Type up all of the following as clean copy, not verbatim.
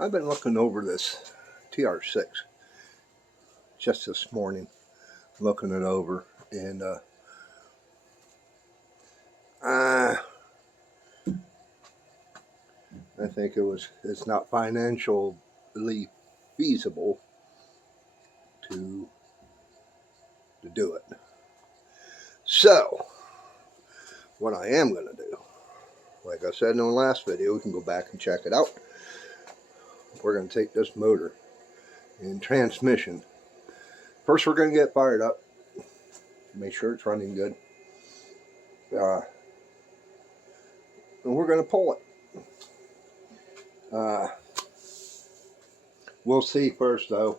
I've been looking over this TR6 just this morning, looking it over, and I think it's not financially feasible to do it. So what I am going to do, like I said in the last video, we can go back and check it out. We're going to take this motor and transmission. First, we're going to get fired up, make sure it's running good, and we're going to pull it. We'll see first, though.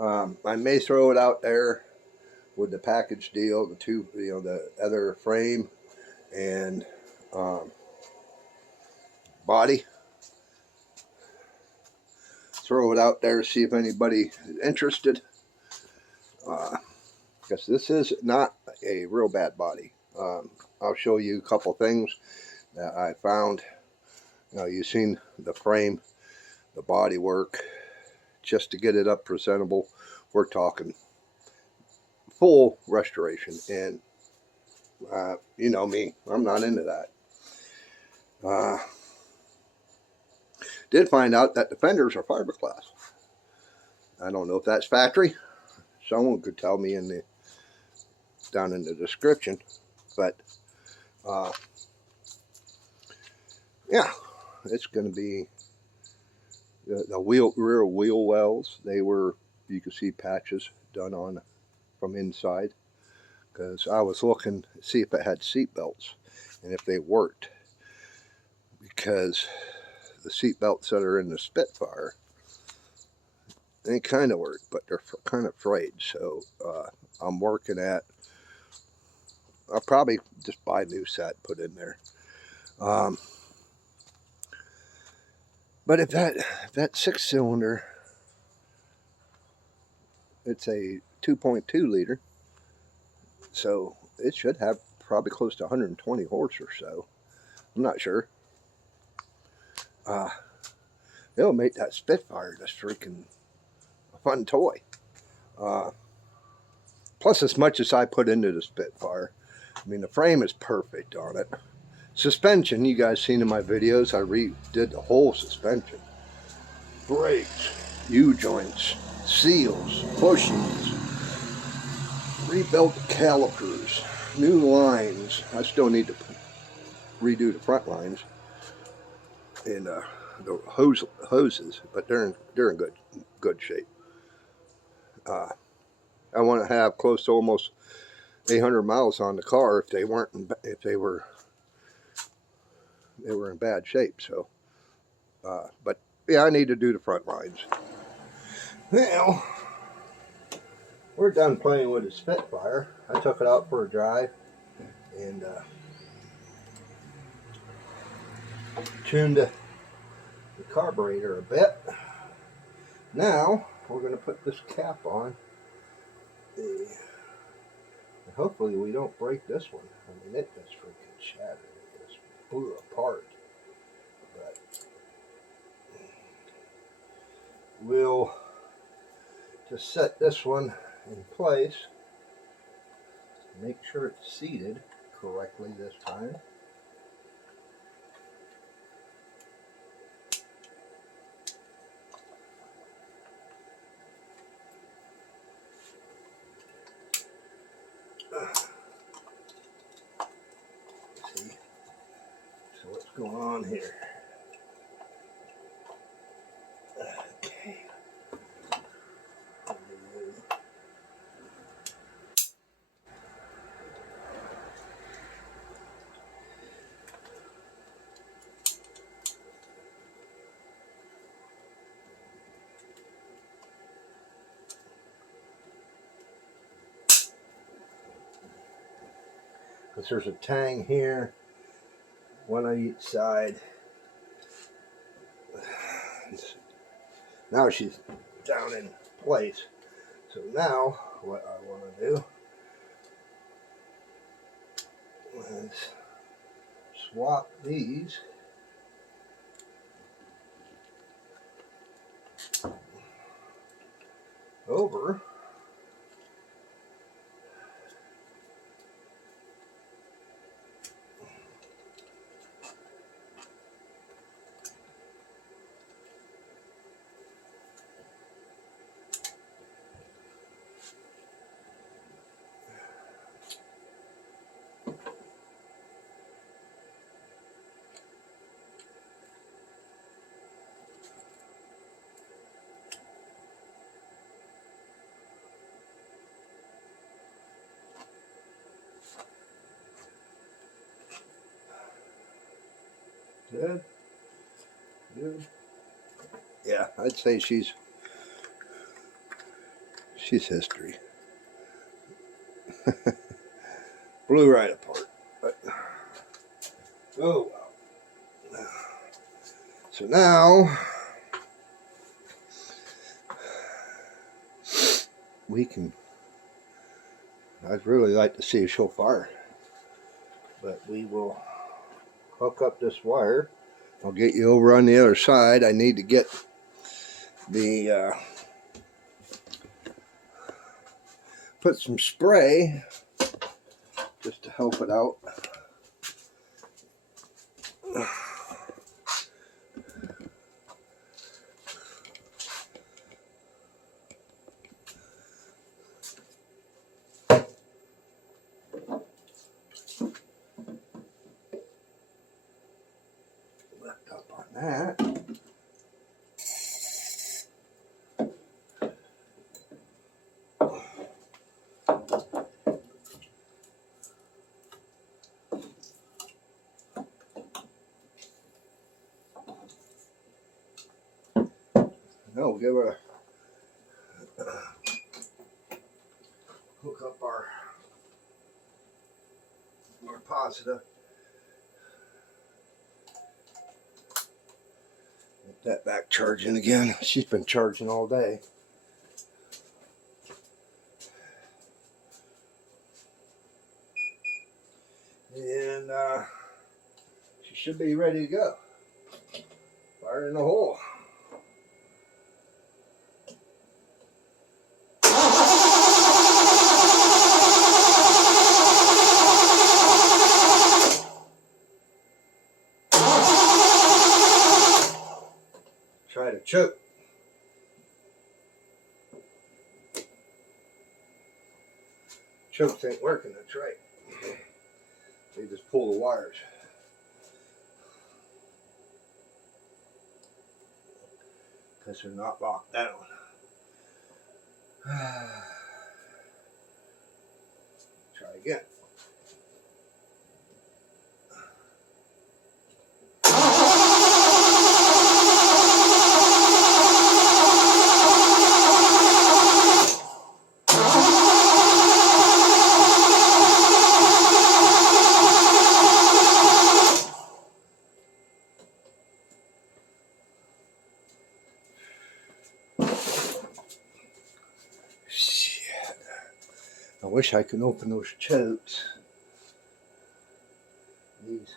I may throw it out there with the package deal, the other frame and body. Throw it out there, see if anybody is interested. Because this is not a real bad body. I'll show you a couple things that I found. You've seen the frame, the body work, just to get it up presentable. We're talking full restoration, and you know me, I'm not into that. Did find out that the fenders are fiberglass. I don't know if that's factory. Someone could tell me down in the description, but yeah, it's going to be the rear wheel wells. They were, you could see patches done on from inside, because I was looking to see if it had seat belts and if they worked, because the seat belts that are in the Spitfire, they kind of work, but they're kind of frayed. So I'm working at, I'll probably just buy a new set, put in there. But if that 6-cylinder, it's a 2.2 liter, so it should have probably close to 120 horse or so. I'm not sure. It'll make that Spitfire just freaking a fun toy. Plus, as much as I put into the Spitfire, I mean, the frame is perfect on it. Suspension, you guys seen in my videos, I redid the whole suspension. Brakes, U-joints, seals, bushings, rebuilt the calipers, new lines. I still need to redo the front lines and the hoses, but they're in good shape. I want to have close to almost 800 miles on the car if they were in bad shape. So, but yeah, I need to do the front lines. Well, we're done playing with the Spitfire. I took it out for a drive and tuned the carburetor a bit. Now we're going to put this cap on. And hopefully we don't break this one. I mean, it just freaking shattered. It just blew apart. But we'll just set this one in place. Make sure it's seated correctly this time. See, so what's going on here? Okay. Because there's a tang here, one on each side. Now she's down in place. So now what I want to do is swap these over. Good. Good. Yeah, I'd say she's history. Blew right apart. But, oh well. So now we can. I'd really like to see a she'll fire, but we will hook up this wire. I'll get you over on the other side. I need to get the put some spray just to help it out. Left up on that. No, give her a hook up our positive. Get that back charging again. She's been charging all day. And she should be ready to go. Fire in the hole. Try to choke. Chokes ain't working, that's right. They just pull the wires. Because they're not locked down. Try again. I wish I could open those chokes. These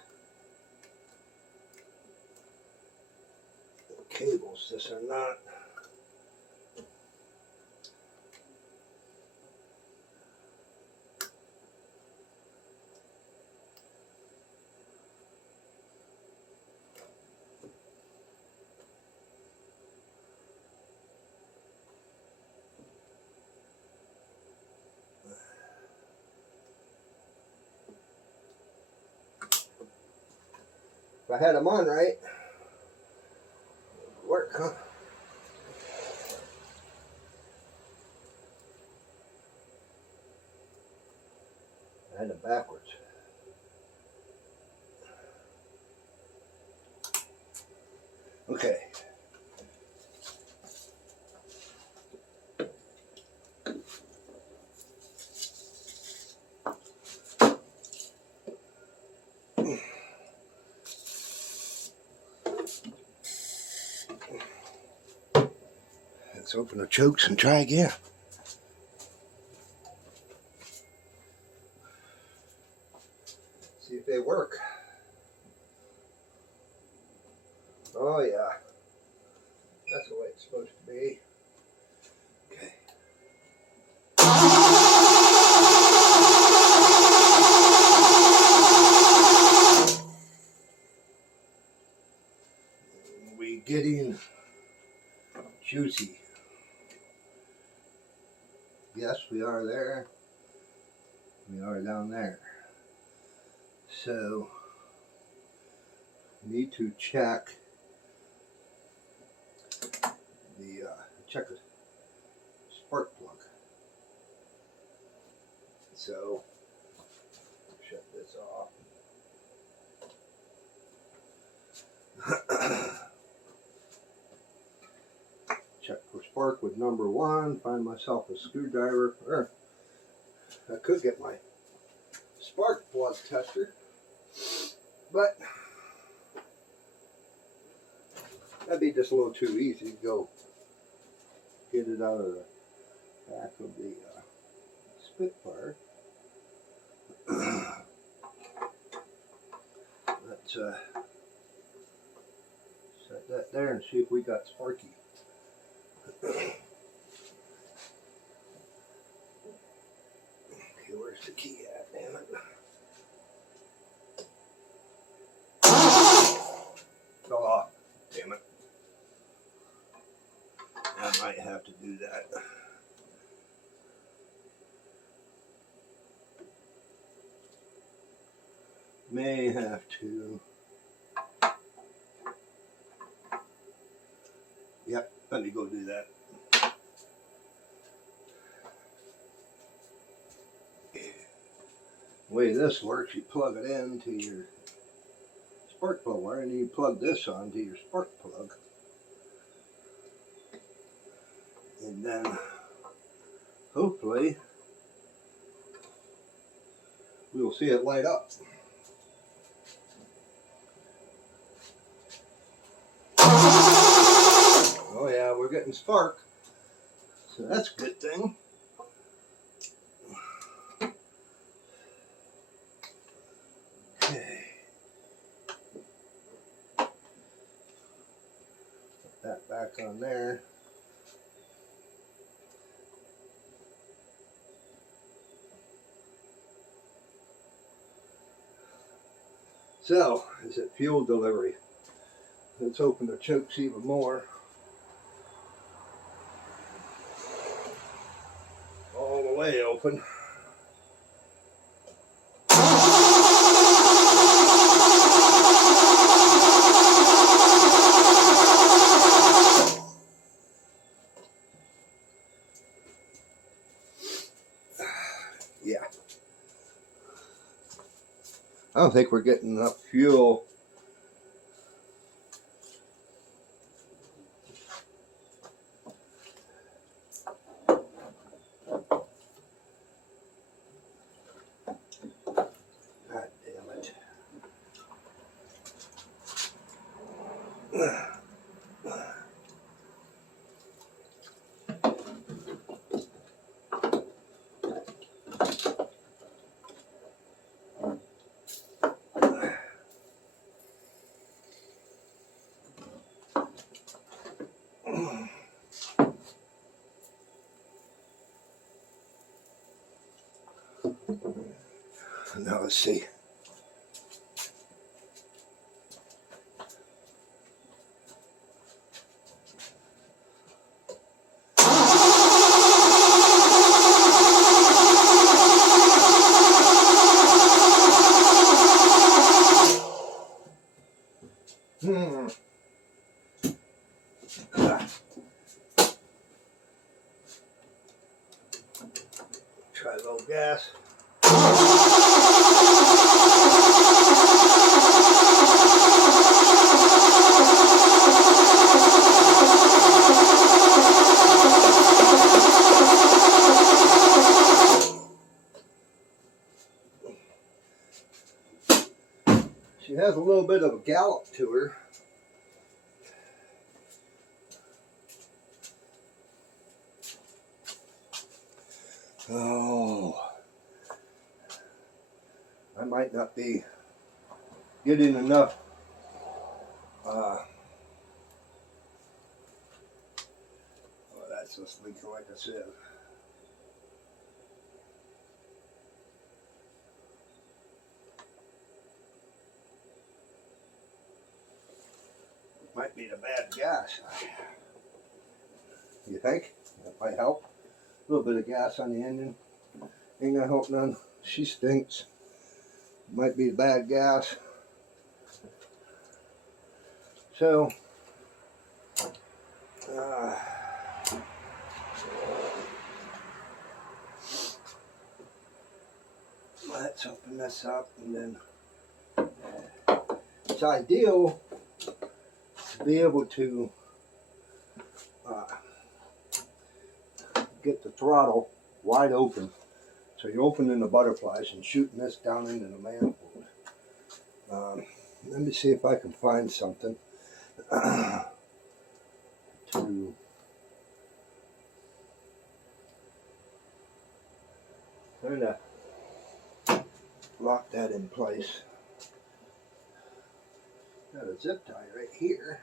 cables just are not. If I had them on right, work, huh? I had them backwards. Okay. Let's open the chokes and try again. See if they work. Oh yeah. That's the way it's supposed to be. Okay. juicy. Yes, we are there. We are down there. So, need to check the spark plug. So, shut this off. Check for spark with number 1. Find myself a screwdriver. Or I could get my spark plug tester, but that'd be just a little too easy to go get it out of the back of the Spitfire. Let's set that there and see if we got Sparky. Okay, where's the key at? Damn it. Fell off. Damn it. I might have to do that. May have to. Yep, let me go do that. The way this works, you plug it into your spark plug wire and you plug this onto your spark plug. And then hopefully we'll see it light up. Oh yeah, we're getting spark. So that's a good thing. Okay. Put that back on there. So, is it fuel delivery? Let's open the chokes even more. All the way open. Yeah. I don't think we're getting enough fuel. God damn it. Now let's see. Try low gas. She has a little bit of a gallop to her. Oh, I might not be getting enough oh, that's just leaking like a sieve. Might be the bad gas. You think? That might help. A little bit of gas on the engine. Ain't gonna help none. She stinks. Might be bad gas. So, let's open this up, and then it's ideal to be able to get the throttle wide open. So you're opening the butterflies and shooting this down into the manifold. Let me see if I can find something to kind of lock that in place. Got a zip tie right here.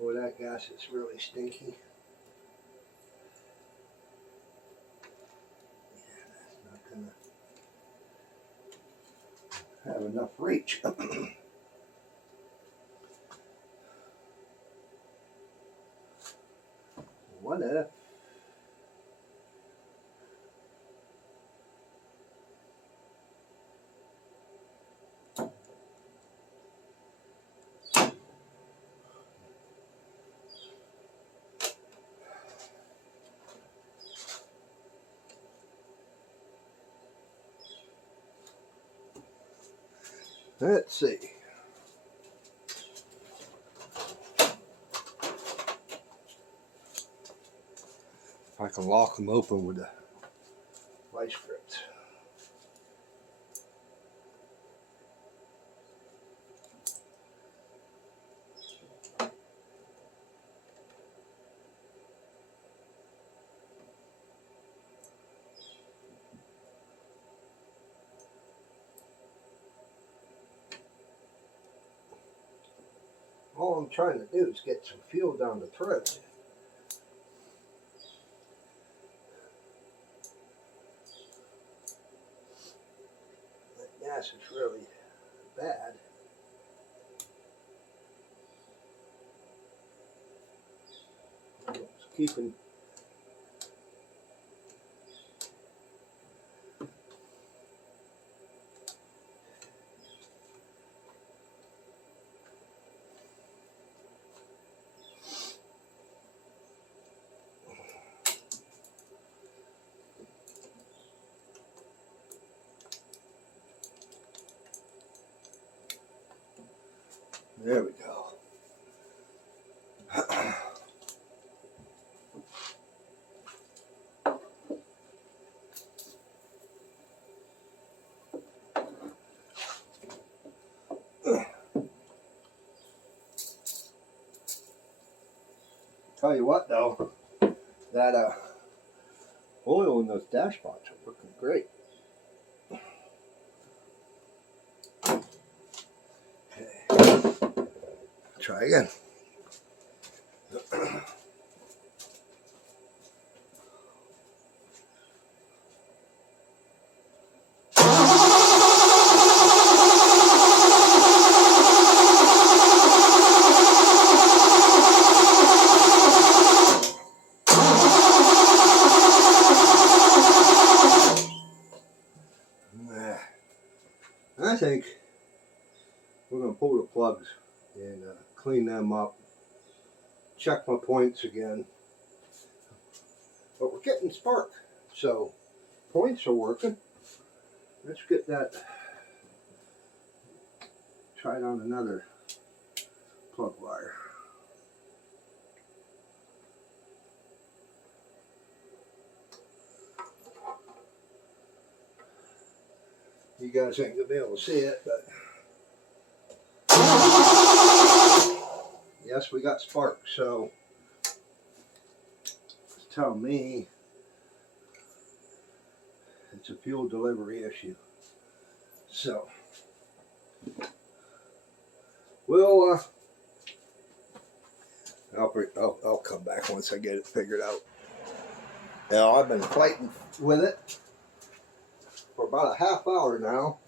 Boy, that gas is really stinky. Yeah, that's not gonna have enough reach. What if? Let's see. If I can lock them open with the vice grips. All I'm trying to do is get some fuel down the throat. That gas is really bad. It's keeping there we go. Tell you what though, that oil in those dashboards are working great. Okay. Try again. I think we're going to pull the plugs and clean them up, check my points again. But we're getting spark, so points are working. Let's get that tried on another plug wire. You guys ain't gonna be able to see it, but yes, we got spark. So it's telling me it's a fuel delivery issue. So we'll I'll come back once I get it figured out. Now I've been fighting with it for about a half hour now,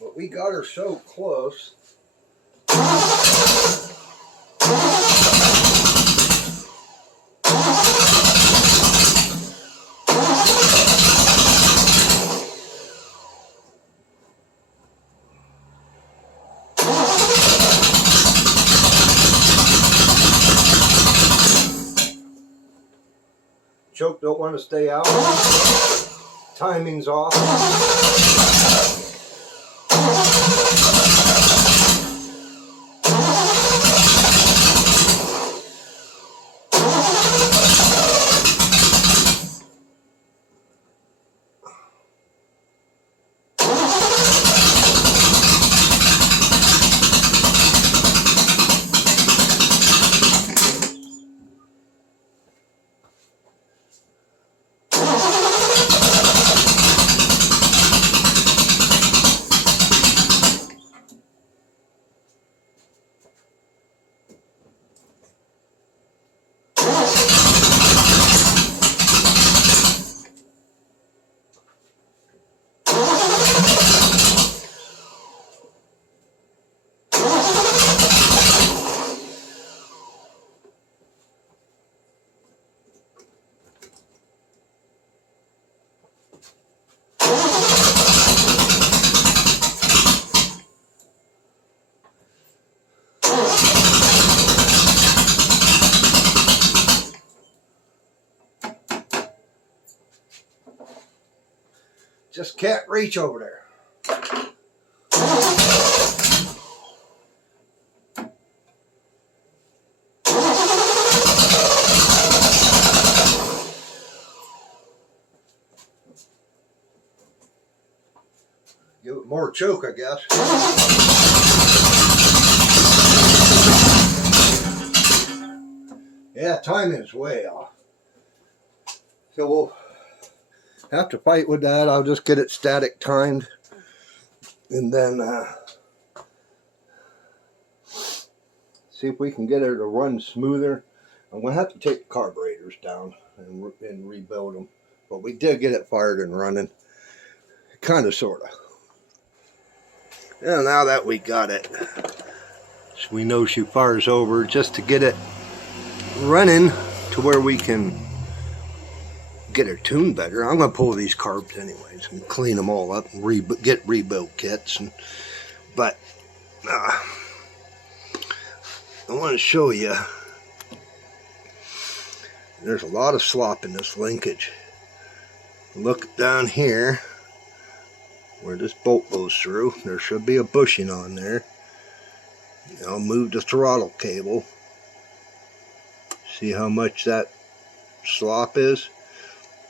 But we got her so close. Choke don't want to stay out. Timing's off. Just can't reach over there. Give it more choke, I guess. Yeah, timing is way off. So we'll have to fight with that. I'll just get it static timed, and then see if we can get her to run smoother. I'm going to have to take the carburetors down and rebuild them. But we did get it fired and running. Kind of, sort of. And now that we got it, so we know she fires over, just to get it running to where we can get her tuned better. I'm going to pull these carbs anyways and clean them all up and get rebuild kits. But I want to show you, there's a lot of slop in this linkage. Look down here where this bolt goes through. There should be a bushing on there. I'll move the throttle cable. See how much that slop is?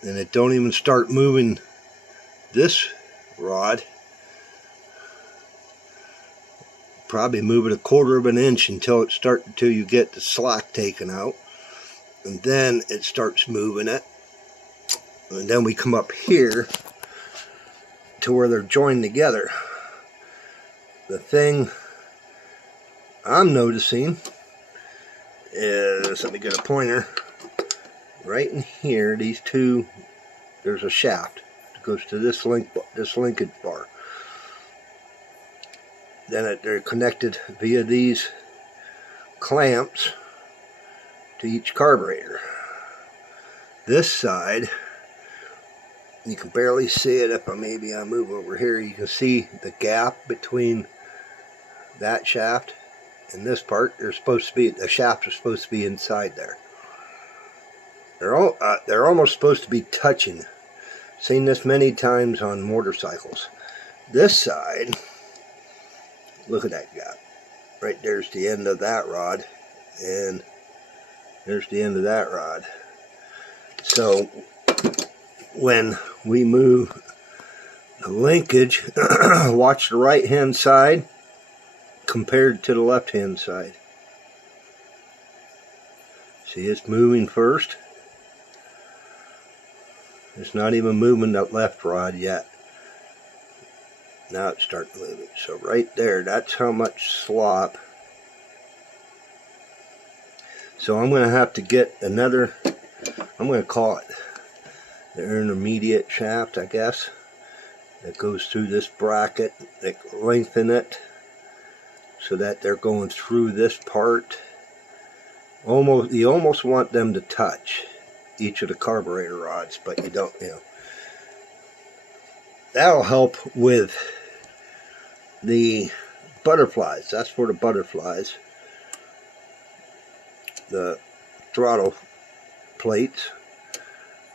And it don't even start moving this rod. Probably move it 1/4 of an inch until you get the slack taken out. And then it starts moving it. And then we come up here to where they're joined together. The thing I'm noticing is, let me get a pointer, right in here, these two, there's a shaft that goes to this linkage bar. Then they're connected via these clamps to each carburetor. This side, you can barely see it. If I move over here, you can see the gap between that shaft and this part. The shaft is supposed to be inside there. They're almost supposed to be touching. Seen this many times on motorcycles. This side, look at that gap. Right there's the end of that rod, and there's the end of that rod. So when we move the linkage, watch the right hand side compared to the left hand side. See, it's moving first. It's not even moving that left rod yet. Now it's starting to move it. So right there, that's how much slop. So I'm going to have to get another, I'm going to call it the intermediate shaft, I guess. that goes through this bracket, that lengthen it so that they're going through this part. You almost want them to touch each of the carburetor rods, but you don't, That'll help with the butterflies. That's for the butterflies. The throttle plates,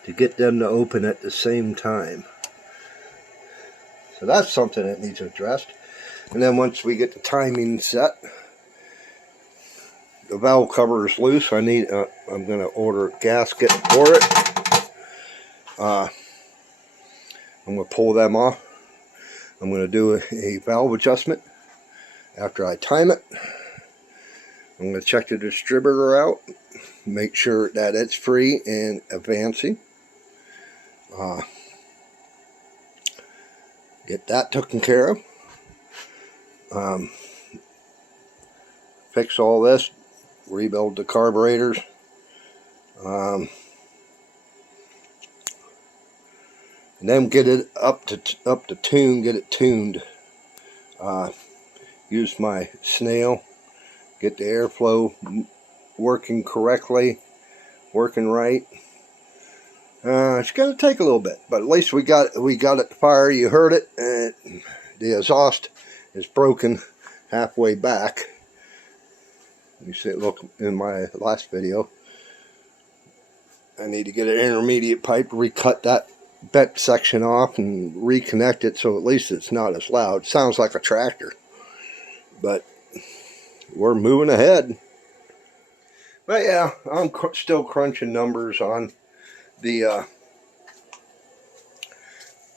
to get them to open at the same time. So that's something that needs addressed. And then once we get the timing set, the valve cover is loose. I'm going to order a gasket for it. I'm going to pull them off. I'm going to do a valve adjustment after I time it. I'm going to check the distributor out, make sure that it's free and advancing. Get that taken care of. Fix all this, rebuild the carburetors. And then get it up to tune, get it tuned. Use my snail, get the airflow working correctly, working right. It's going to take a little bit, but at least we got it fire. You heard it. The exhaust is broken halfway back. You see it, look in my last video. I need to get an intermediate pipe, recut that bent section off and reconnect it so at least it's not as loud. It sounds like a tractor, but we're moving ahead. But yeah, I'm still crunching numbers on the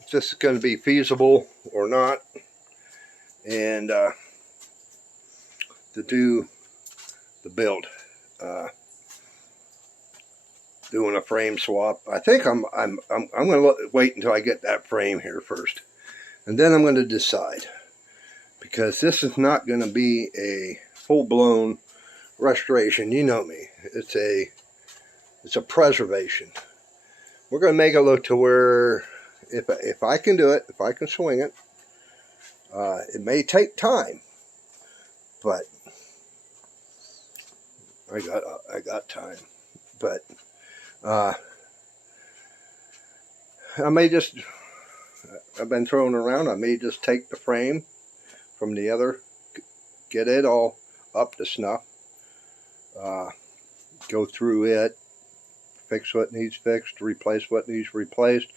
if this is going to be feasible or not, and to do the build, doing a frame swap. I think I'm going to wait until I get that frame here first, and then I'm going to decide, because this is not going to be a full-blown restoration. You know me, it's a preservation. We're going to make it look to where if I can do it, if I can swing it, it may take time, but I got time. But I may just, I've been throwing around, I may just take the frame from the other, get it all up to snuff, go through it, fix what needs fixed, replace what needs replaced,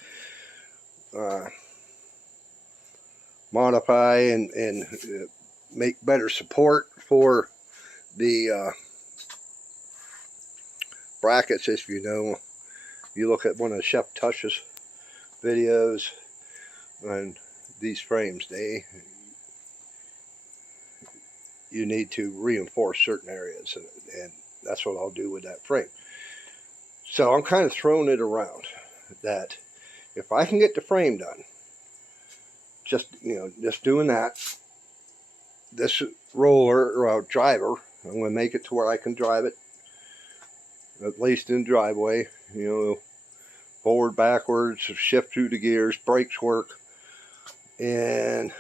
modify and make better support for the brackets. If you look at one of Chef Tush's videos on these frames, you need to reinforce certain areas, and that's what I'll do with that frame. So I'm kind of throwing it around that if I can get the frame done, just doing that, this roller or driver, I'm going to make it to where I can drive it, at least in the driveway, forward, backwards, shift through the gears, brakes work, and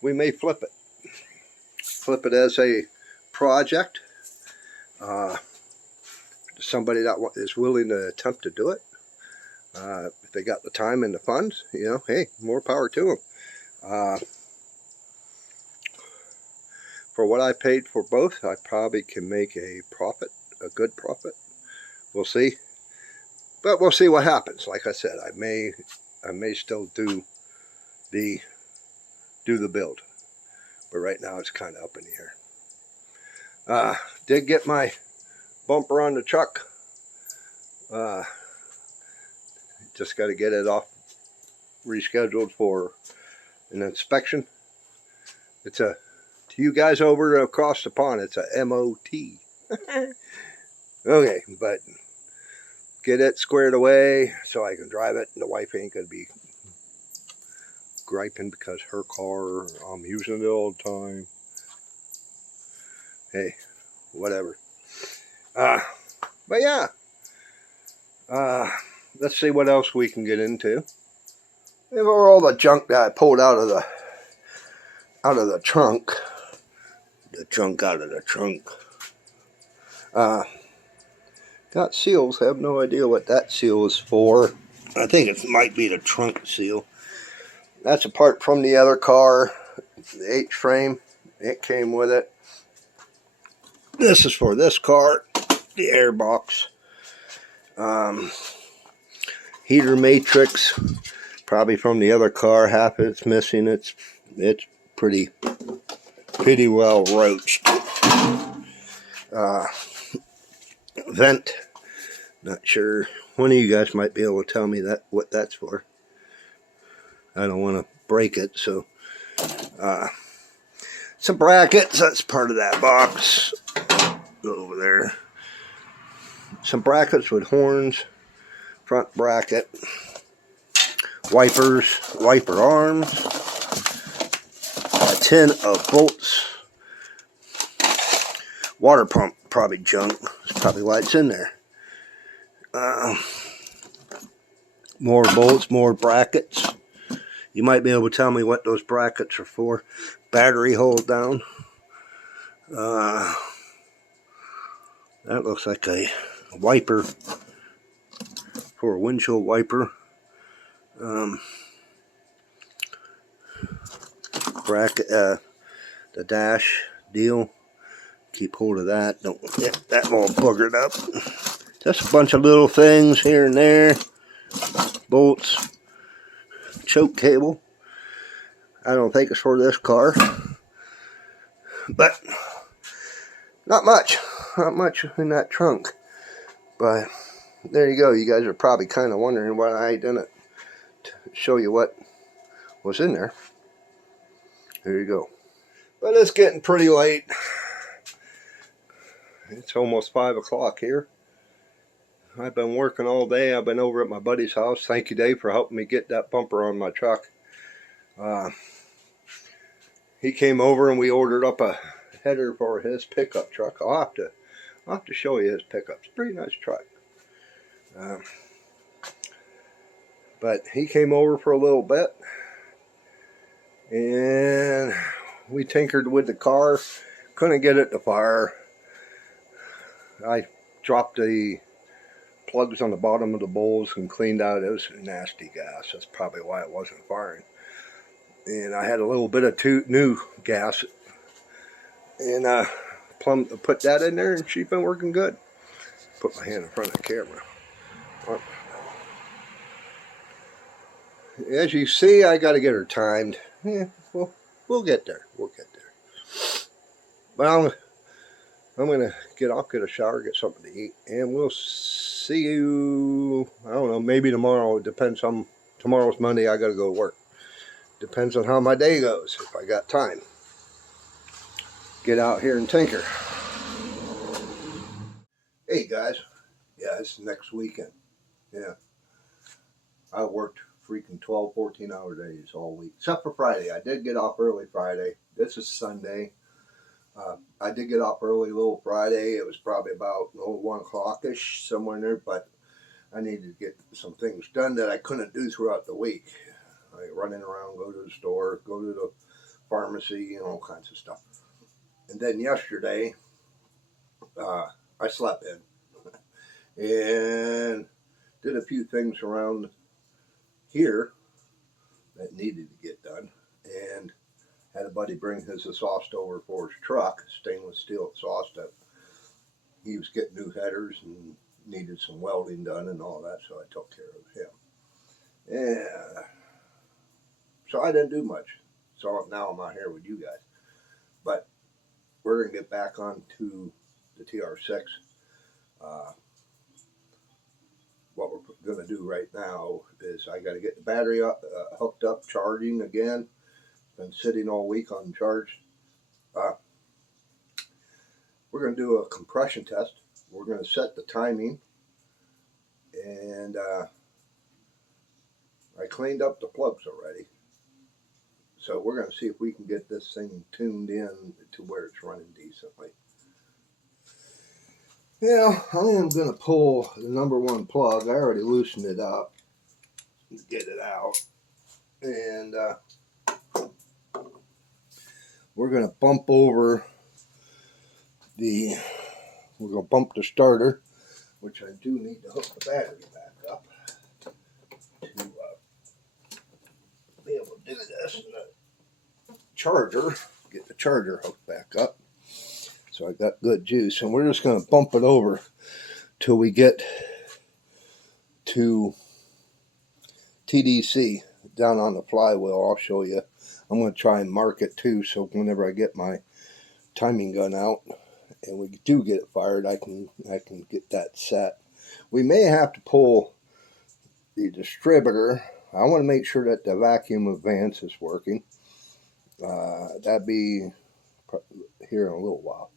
we may flip it as a project. Somebody that is willing to attempt to do it, if they got the time and the funds, hey, more power to them. For what I paid for both, I probably can make a profit, a good profit. We'll see, but we'll see what happens. Like I said, I may still do the build, but right now it's kind of up in the air. Did get my bumper on the truck. Just got to get it off, rescheduled for an inspection. It's to you guys over across the pond, it's a MOT. Okay, but get it squared away so I can drive it, and the wife ain't gonna be griping because her car, I'm using it all the time. Hey, whatever. But yeah, let's see what else we can get into. They were all the junk that I pulled out of the trunk. The junk out of the trunk. Got seals. I have no idea what that seal is for. I think it might be the trunk seal. That's apart from the other car. The H-frame. It came with it. This is for this car. The air box. Heater matrix. Probably from the other car. Half of it's missing. It's pretty well roached. Vent. Not sure. One of you guys might be able to tell me what that's for. I don't want to break it, so some brackets. That's part of that box over there. Some brackets with horns. Front bracket. Wipers. Wiper arms. A tin of bolts. Water pump. Probably junk. That's probably why it's in there. More bolts, more brackets. You might be able to tell me what those brackets are for. Battery hold down. That looks like a wiper for a windshield wiper. Bracket, the dash deal. Keep hold of that. Don't get that all boogered up. Just a bunch of little things here and there. Bolts. Choke cable. I don't think it's for this car. But not much in that trunk. But there you go. You guys are probably kind of wondering why I didn't show you what was in there. There you go. But it's getting pretty late. It's almost 5 o'clock here. I've been working all day. I've been over at my buddy's house. Thank you, Dave, for helping me get that bumper on my truck. He came over and we ordered up a header for his pickup truck. I'll have to show you his pickup. It's a pretty nice truck. But he came over for a little bit and we tinkered with the car. Couldn't get it to fire. I dropped the plugs on the bottom of the bowls and cleaned out. It was nasty gas. That's probably why it wasn't firing. And I had a little bit of new gas, and put that in there, and she's been working good. Put my hand in front of the camera. As you see, I got to get her timed. Yeah, we'll get there. We'll get there. But I'm gonna get off, get a shower, get something to eat, and we'll see you. I don't know, maybe tomorrow. It depends on tomorrow's Monday. I got to go to work. Depends on how my day goes. If I got time, get out here and tinker. Hey guys, yeah, it's next weekend. Yeah, I worked freaking 12, 14-hour days all week, except for Friday. I did get off early Friday. This is Sunday. I did get off early a little Friday. It was probably about 1 o'clock-ish, somewhere in there, but I needed to get some things done that I couldn't do throughout the week. Like running around, go to the store, go to the pharmacy, and all kinds of stuff. And then yesterday, I slept in and did a few things around here that needed to get done, and had a buddy bring his exhaust over for his truck, stainless steel exhaust. That he was getting new headers and needed some welding done and all that, so I took care of him. Yeah. So I didn't do much. So now I'm out here with you guys. But we're going to get back onto the TR6. What we're going to do right now is I got to get the battery up, hooked up, charging again. Been sitting all week uncharged. We're going to do a compression test. We're going to set the timing. And I cleaned up the plugs already. So we're going to see if we can get this thing tuned in to where it's running decently. Yeah, I am going to pull the number 1 plug. I already loosened it up and get it out. and we're going to bump over the, we're going to bump the starter, which I do need to hook the battery back up to be able to do this. And the charger, get the charger hooked back up. So I got good juice, and we're just going to bump it over till we get to TDC down on the flywheel. I'll show you. I'm going to try and mark it too, so whenever I get my timing gun out and we do get it fired, I can get that set. We may have to pull the distributor. I want to make sure that the vacuum advance is working. That'd be here in a little while.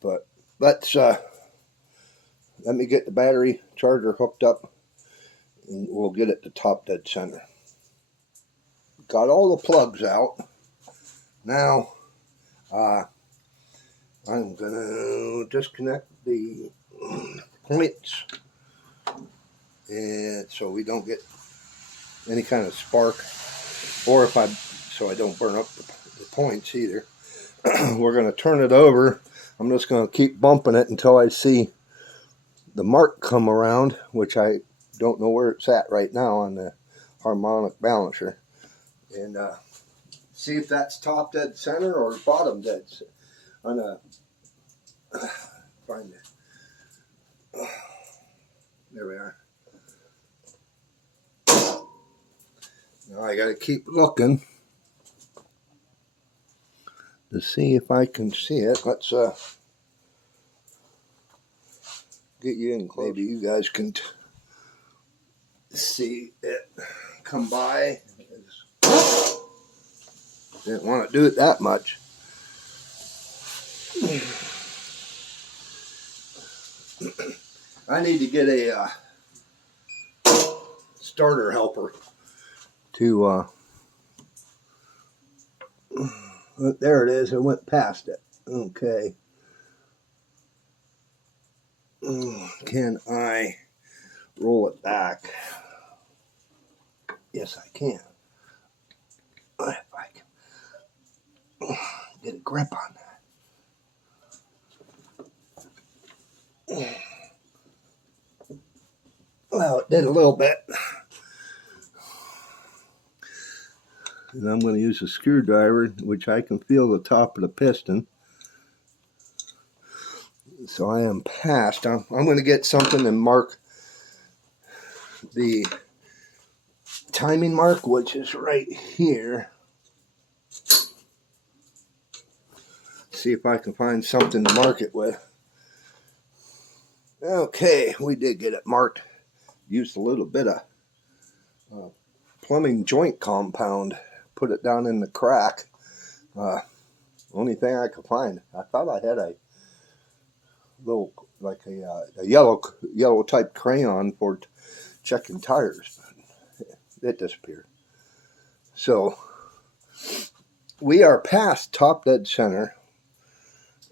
But let's let me get the battery charger hooked up, and we'll get it to top dead center. Got all the plugs out. Now I'm gonna disconnect the points, and so we don't get any kind of spark, or so I don't burn up the points either. We're gonna turn it over. I'm just gonna keep bumping it until I see the mark come around, which I don't know where it's at right now on the harmonic balancer, and see if that's top dead center or bottom dead center. I'm gonna find it. There we are. Now I gotta keep looking to see if I can see it. Let's get you in close. Maybe you guys can see it come by. Didn't want to do it that much. I need to get a starter helper to there it is. It went past it. Okay. Can I roll it back? Yes, I can. If I can get a grip on that. Well, it did a little bit. And I'm going to use a screwdriver, which I can feel the top of the piston. So I am past. I'm going to get something and mark the timing mark, which is right here. See if I can find something to mark it with. Okay, we did get it marked. Used a little bit of plumbing joint compound. Put it down in the crack. Only thing I could find. I thought I had a little, like a yellow type crayon for checking tires, but it disappeared. So we are past top dead center,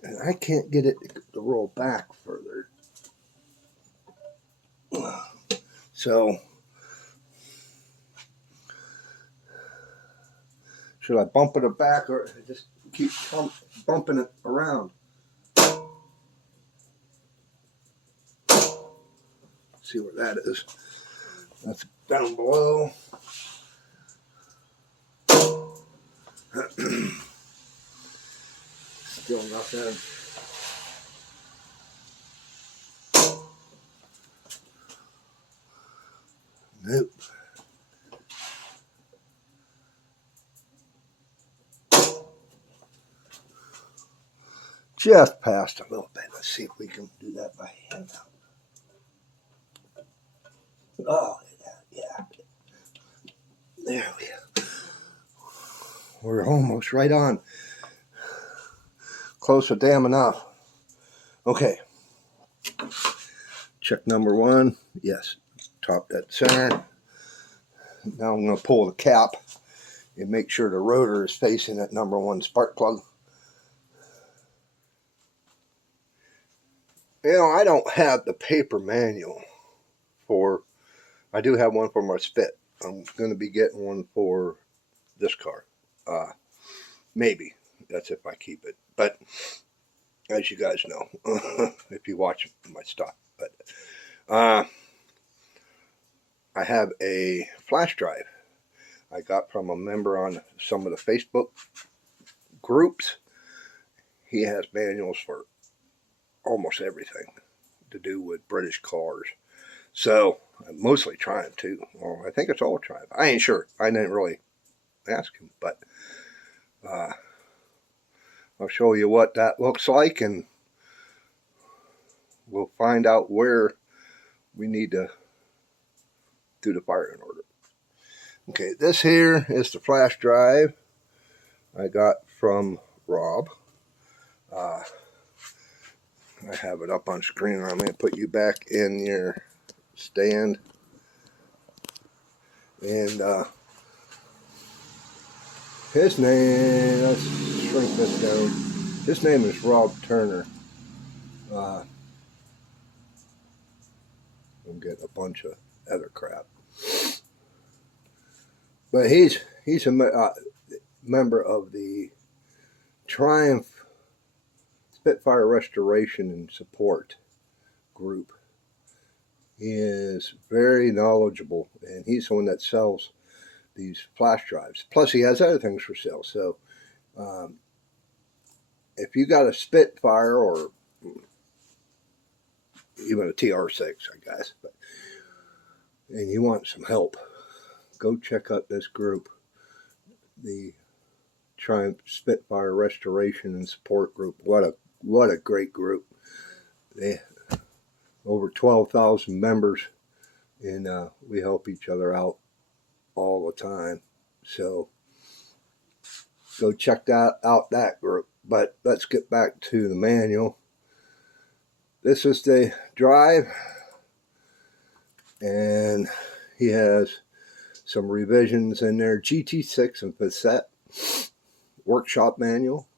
and I can't get it to roll back further. So should I bump it back, or just keep bumping it around? See where that is. That's down below. Still nothing. Nope. Just past a little bit. Let's see if we can do that by hand. Oh, yeah. There we go. We're almost right on. Close to damn enough. Okay. Check number one. Yes. Top dead center. Now I'm going to pull the cap and make sure the rotor is facing that number one spark plug. You know, I don't have the paper manual for, I do have one for my spit, I'm going to be getting one for this car. Maybe. That's if I keep it. But as you guys know, if you watch my stuff. But I have a flash drive I got from a member on some of the Facebook groups. He has manuals for almost everything to do with British cars. So, mostly Triumph too. Well, I think it's all Triumph. I ain't sure. I didn't really ask him, but I'll show you what that looks like, and we'll find out where we need to do the firing order. Okay, this here is the flash drive I got from Rob. I have it up on screen. I'm going to put you back in your stand. And his name, let's shrink this down. His name is Rob Turner. We'll get a bunch of other crap. But he's a member of the Triumph Spitfire Restoration and Support group. He is very knowledgeable, and he's the one that sells these flash drives. Plus, he has other things for sale. So, if you got a Spitfire or even a TR6, I guess, and you want some help, go check out this group, the Triumph Spitfire Restoration and Support Group. What a great group! They over 12,000 members, and we help each other out all the time. So go check that group. But let's get back to the manual. This is the drive, and he has some revisions in there. GT6 and Facette workshop manual,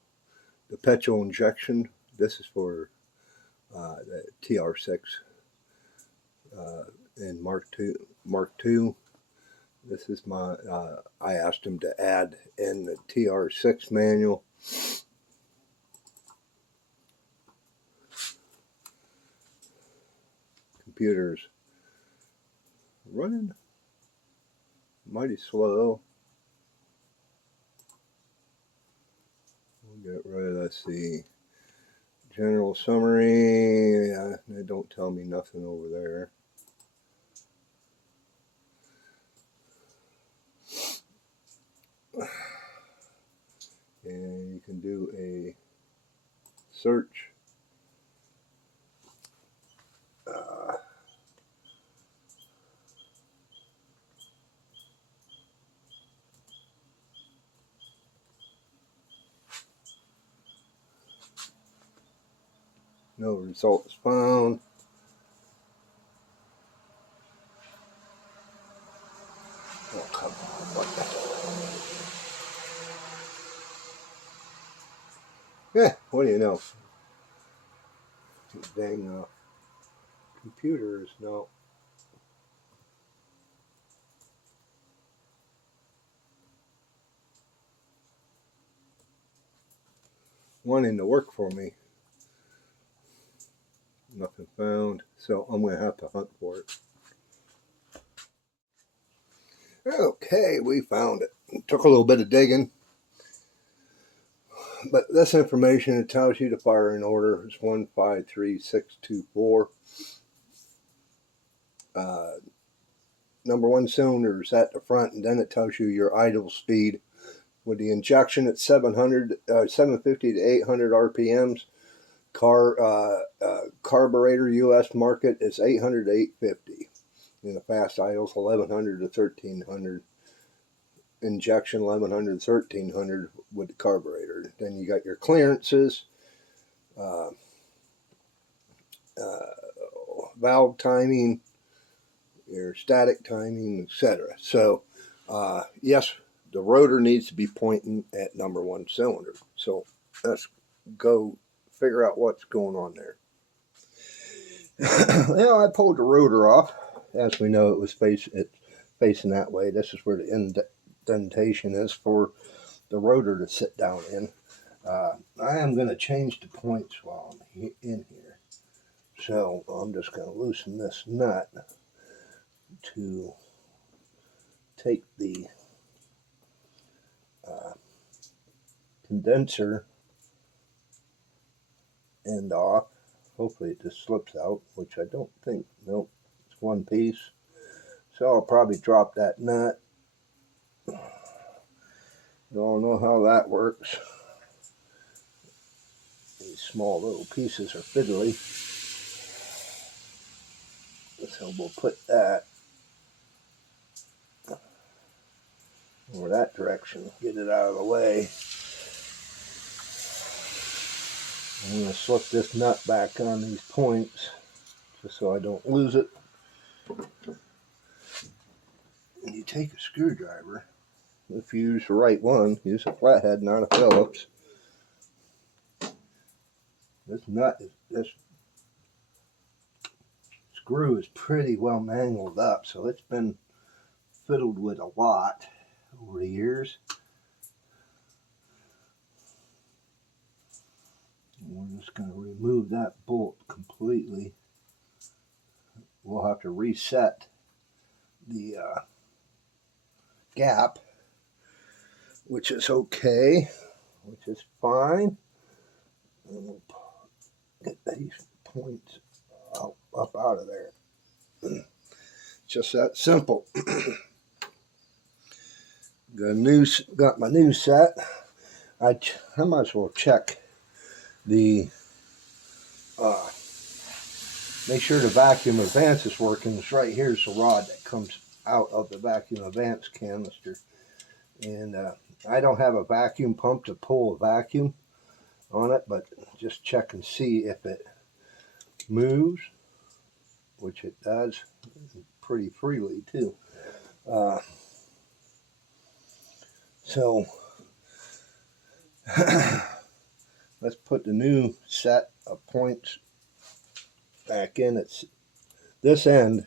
the petrol injection. This is for the TR6 and Mark II. This is my, I asked him to add in the TR6 manual. Computer's running mighty slow. We'll get rid of, let's see, general summary. They don't tell me nothing over there. And you can do a search. No results found. Oh, come on. What the? Yeah, what do you know? Dang computer is now. Wanting to work for me. Nothing found, so I'm going to have to hunt for it. Okay, we found it. It took a little bit of digging, but this information, it tells you the firing order is 153624. Number one cylinder is at the front, and then it tells you your idle speed. With the injection at 750 to 800 RPMs. Carburetor U.S. market is 800 to 850. And the fast idle's 1100 to 1300. Injection 1100 to 1300 with the carburetor. Then you got your clearances, valve timing, your static timing, etc. So, yes, the rotor needs to be pointing at number one cylinder. So let's go figure out what's going on there. Well, I pulled the rotor off. As we know, it's facing that way. This is where the indentation is for the rotor to sit down in. I am going to change the points while I'm in here. So I'm just going to loosen this nut to take the condenser end off. Hopefully it just slips out, which I don't think. Nope, it's one piece. So I'll probably drop that nut. You all know how that works. These small little pieces are fiddly. So we'll put that over that direction, get it out of the way. I'm going to slip this nut back on these points just so I don't lose it. And you take a screwdriver, if you use the right one, use a flathead, not a Phillips. This screw is pretty well mangled up, so it's been fiddled with a lot over the years. And we're just going to remove that bolt completely. We'll have to reset the gap, which is okay, which is fine. And we'll get these points up out of there. Just that simple. Got my new set. I might as well check the make sure the vacuum advance is working. It's right here's the rod that comes out of the vacuum advance canister, and I don't have a vacuum pump to pull a vacuum on it, but just check and see if it moves, which it does pretty freely too. So let's put the new set of points back in. It's this end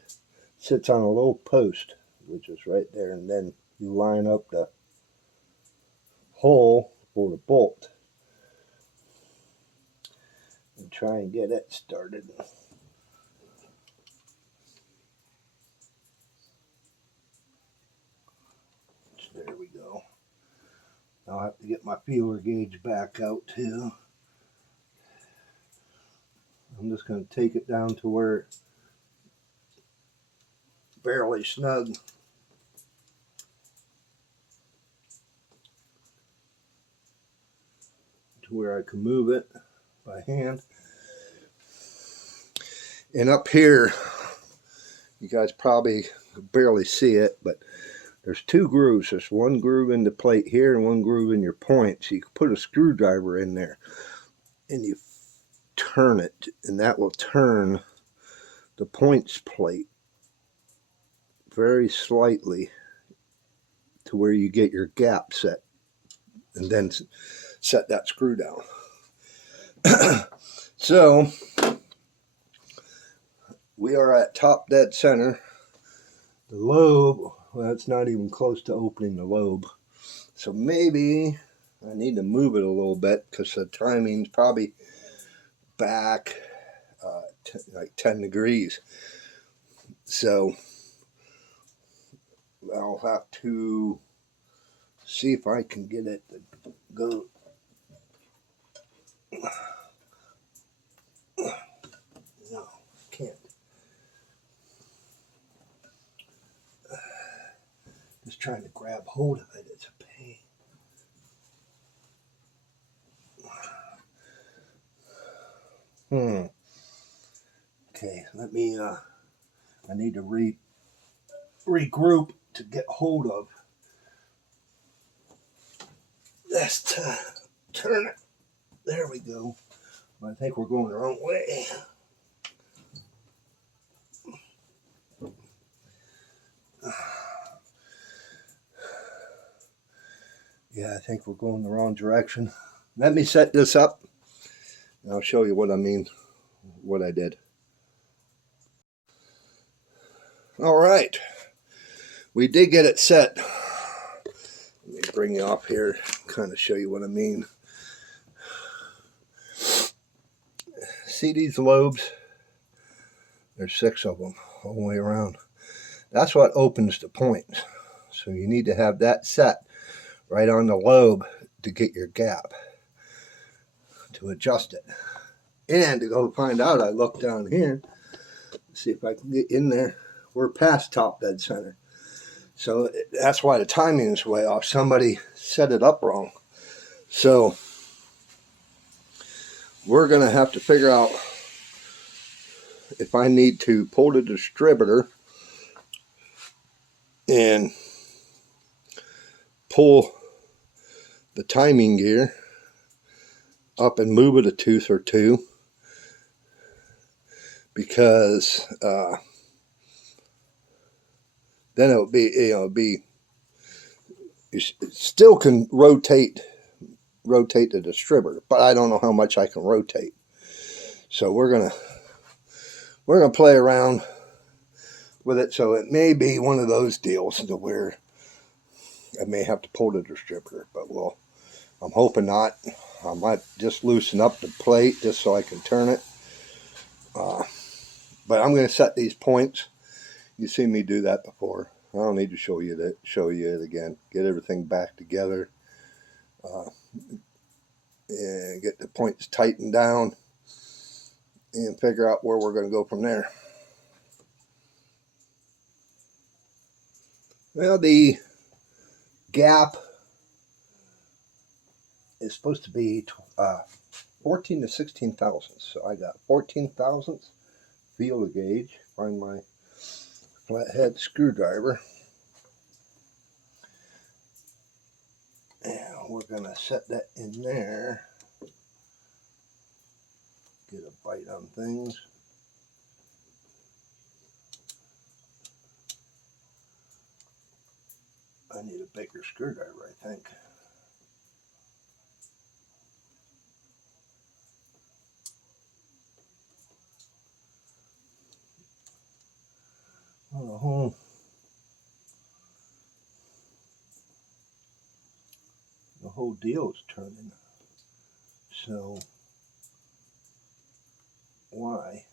sits on a low post, which is right there, and then you line up the hole for the bolt and try and get it started. There we go. I'll have to get my feeler gauge back out too. I'm just going to take it down to where it's barely snug. To where I can move it by hand. And up here, you guys probably barely see it, but there's two grooves. There's one groove in the plate here and one groove in your point. So you can put a screwdriver in there and you turn it, and that will turn the points plate very slightly to where you get your gap set, and then set that screw down. So we are at top dead center. The lobe, well, it's not even close to opening the lobe. So maybe I need to move it a little bit because the timing's probably back like 10 degrees. So I'll have to see if I can get it to go. No, can't. Just trying to grab hold of it, it's a pain. Okay, let me, I need to regroup to get hold of this to turn it. There we go. I think we're going the wrong way. Yeah, I think we're going the wrong direction. Let me set this up, and I'll show you what I mean, what I did. All right. we did get it set. Let me bring you off here, kind of show you what I mean. See these lobes? There's 6 of them all the way around. That's what opens the points. So you need to have that set right on the lobe to get your gap, to adjust it. And to go find out, I look down here, see if I can get in there. We're past top dead center. So that's why the timing is way off. Somebody set it up wrong. So we're going to have to figure out if I need to pull the distributor and pull the timing gear up and move it a tooth or two, because then it'll be, you still can rotate the distributor, but I don't know how much I can rotate. So we're gonna play around with it. So it may be one of those deals to where I may have to pull the distributor, but I'm hoping not. I might just loosen up the plate just so I can turn it. But I'm going to set these points. You've seen me do that before. I don't need to show you it again. Get everything back together. And get the points tightened down. And figure out where we're going to go from there. Well, the gap is supposed to be 14 to 16 thousandths. So I got 14 thousandths. Feel the gauge. Find my flathead screwdriver. And we're going to set that in there. Get a bite on things. I need a bigger screwdriver, I think. Well, the whole deal is turning. So why?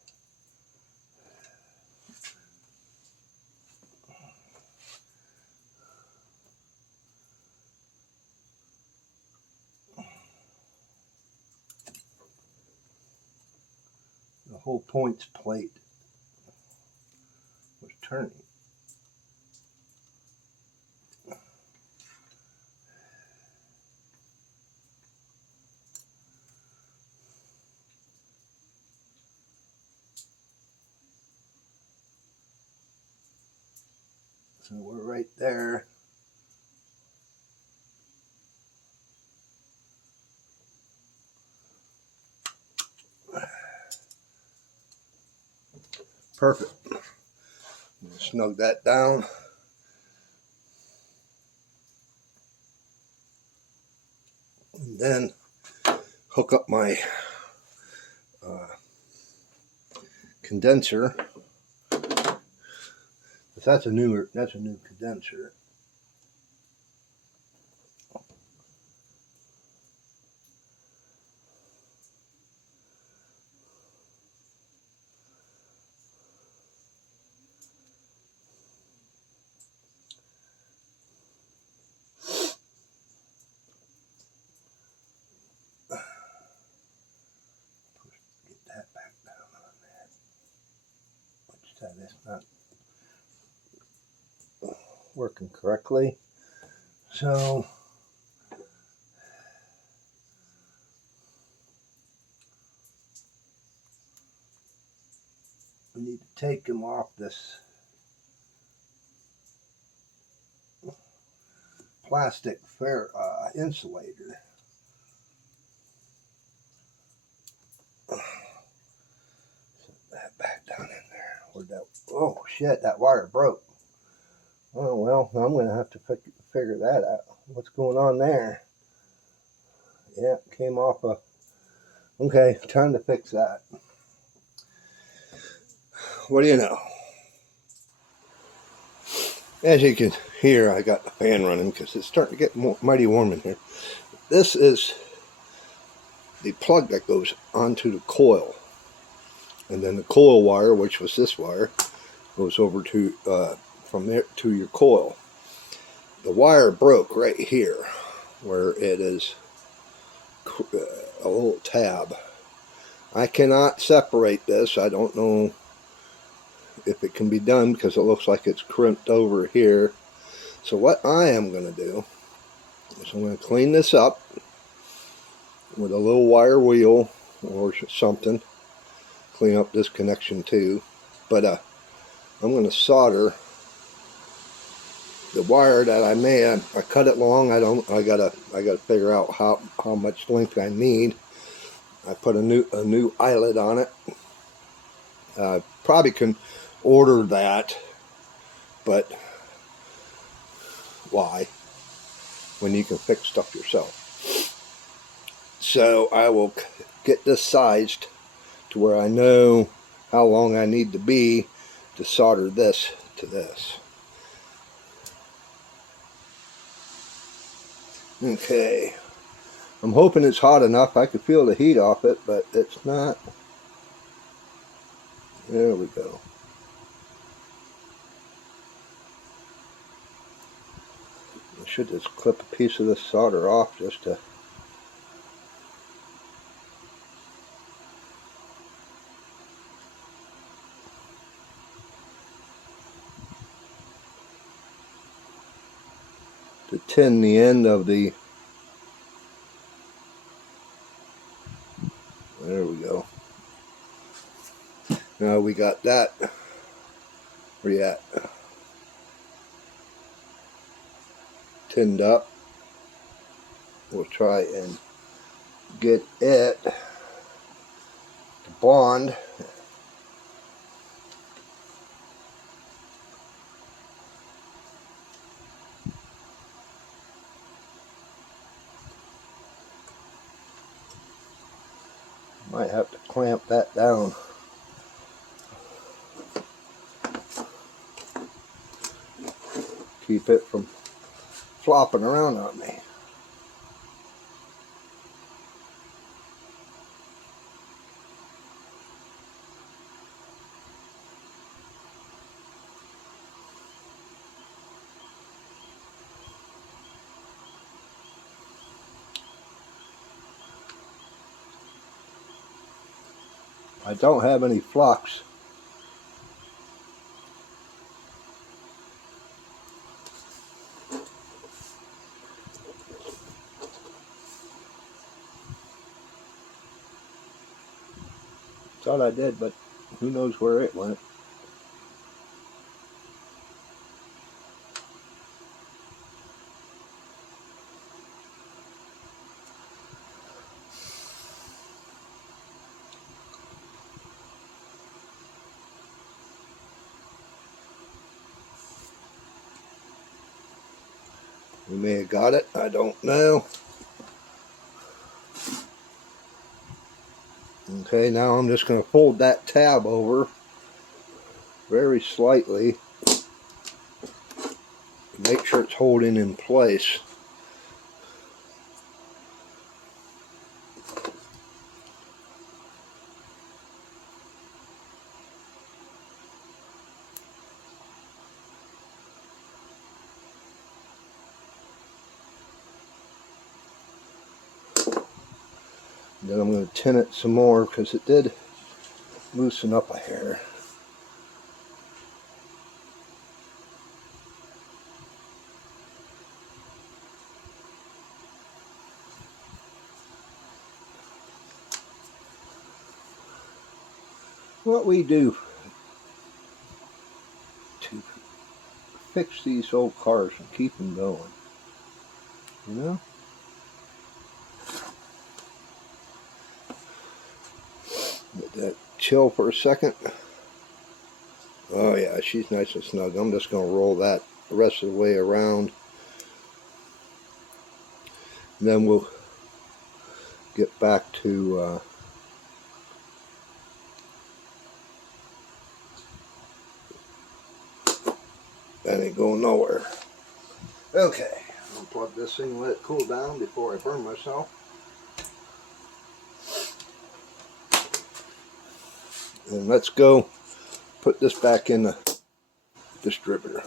The whole points plate was turning. So we're right there. Perfect. Snug that down. And then hook up my condenser. That's a new condenser. Get that back down on that. Which that is not working correctly. So we need to take them off this plastic insulator. Set that back down in there. Where'd that? Oh shit! That wire broke. Oh well, I'm gonna have to figure that out. What's going on there? Yeah, came off a. Okay, time to fix that. What do you know? As you can hear, I got the fan running because it's starting to get mighty warm in here. This is the plug that goes onto the coil, and then the coil wire, which was this wire, goes over to from there to your coil. The wire broke right here where it is a little tab. I cannot separate this. I don't know if it can be done because it looks like it's crimped over here. So what I am going to do is I'm going to clean this up with a little wire wheel or something. Clean up this connection too. But I'm going to solder the wire that I made. I cut it long. I gotta figure out how much length I need. I put a new eyelet on it. Probably can order that, but why when you can fix stuff yourself? So I will get this sized to where I know how long I need to be to solder this to this. Okay, I'm hoping it's hot enough. I could feel the heat off it, but it's not. There we go. I should just clip a piece of this solder off just to tin the end of the. There we go. Now we got that. Where you at? Tinned up. We'll try and get it to bond. Might have to clamp that down. Keep it from flopping around on me. I don't have any flux. Thought I did, but who knows where it went. We may have got it, I don't know. Okay, now I'm just going to fold that tab over very slightly to make sure it's holding in place. Then I'm going to tin it some more because it did loosen up a hair. What we do to fix these old cars and keep them going, you know? Let that chill for a second. Oh yeah, she's nice and snug. I'm just going to roll that the rest of the way around. And then we'll get back to That ain't going nowhere. Okay, I'll plug this thing and let it cool down before I burn myself. And let's go put this back in the distributor.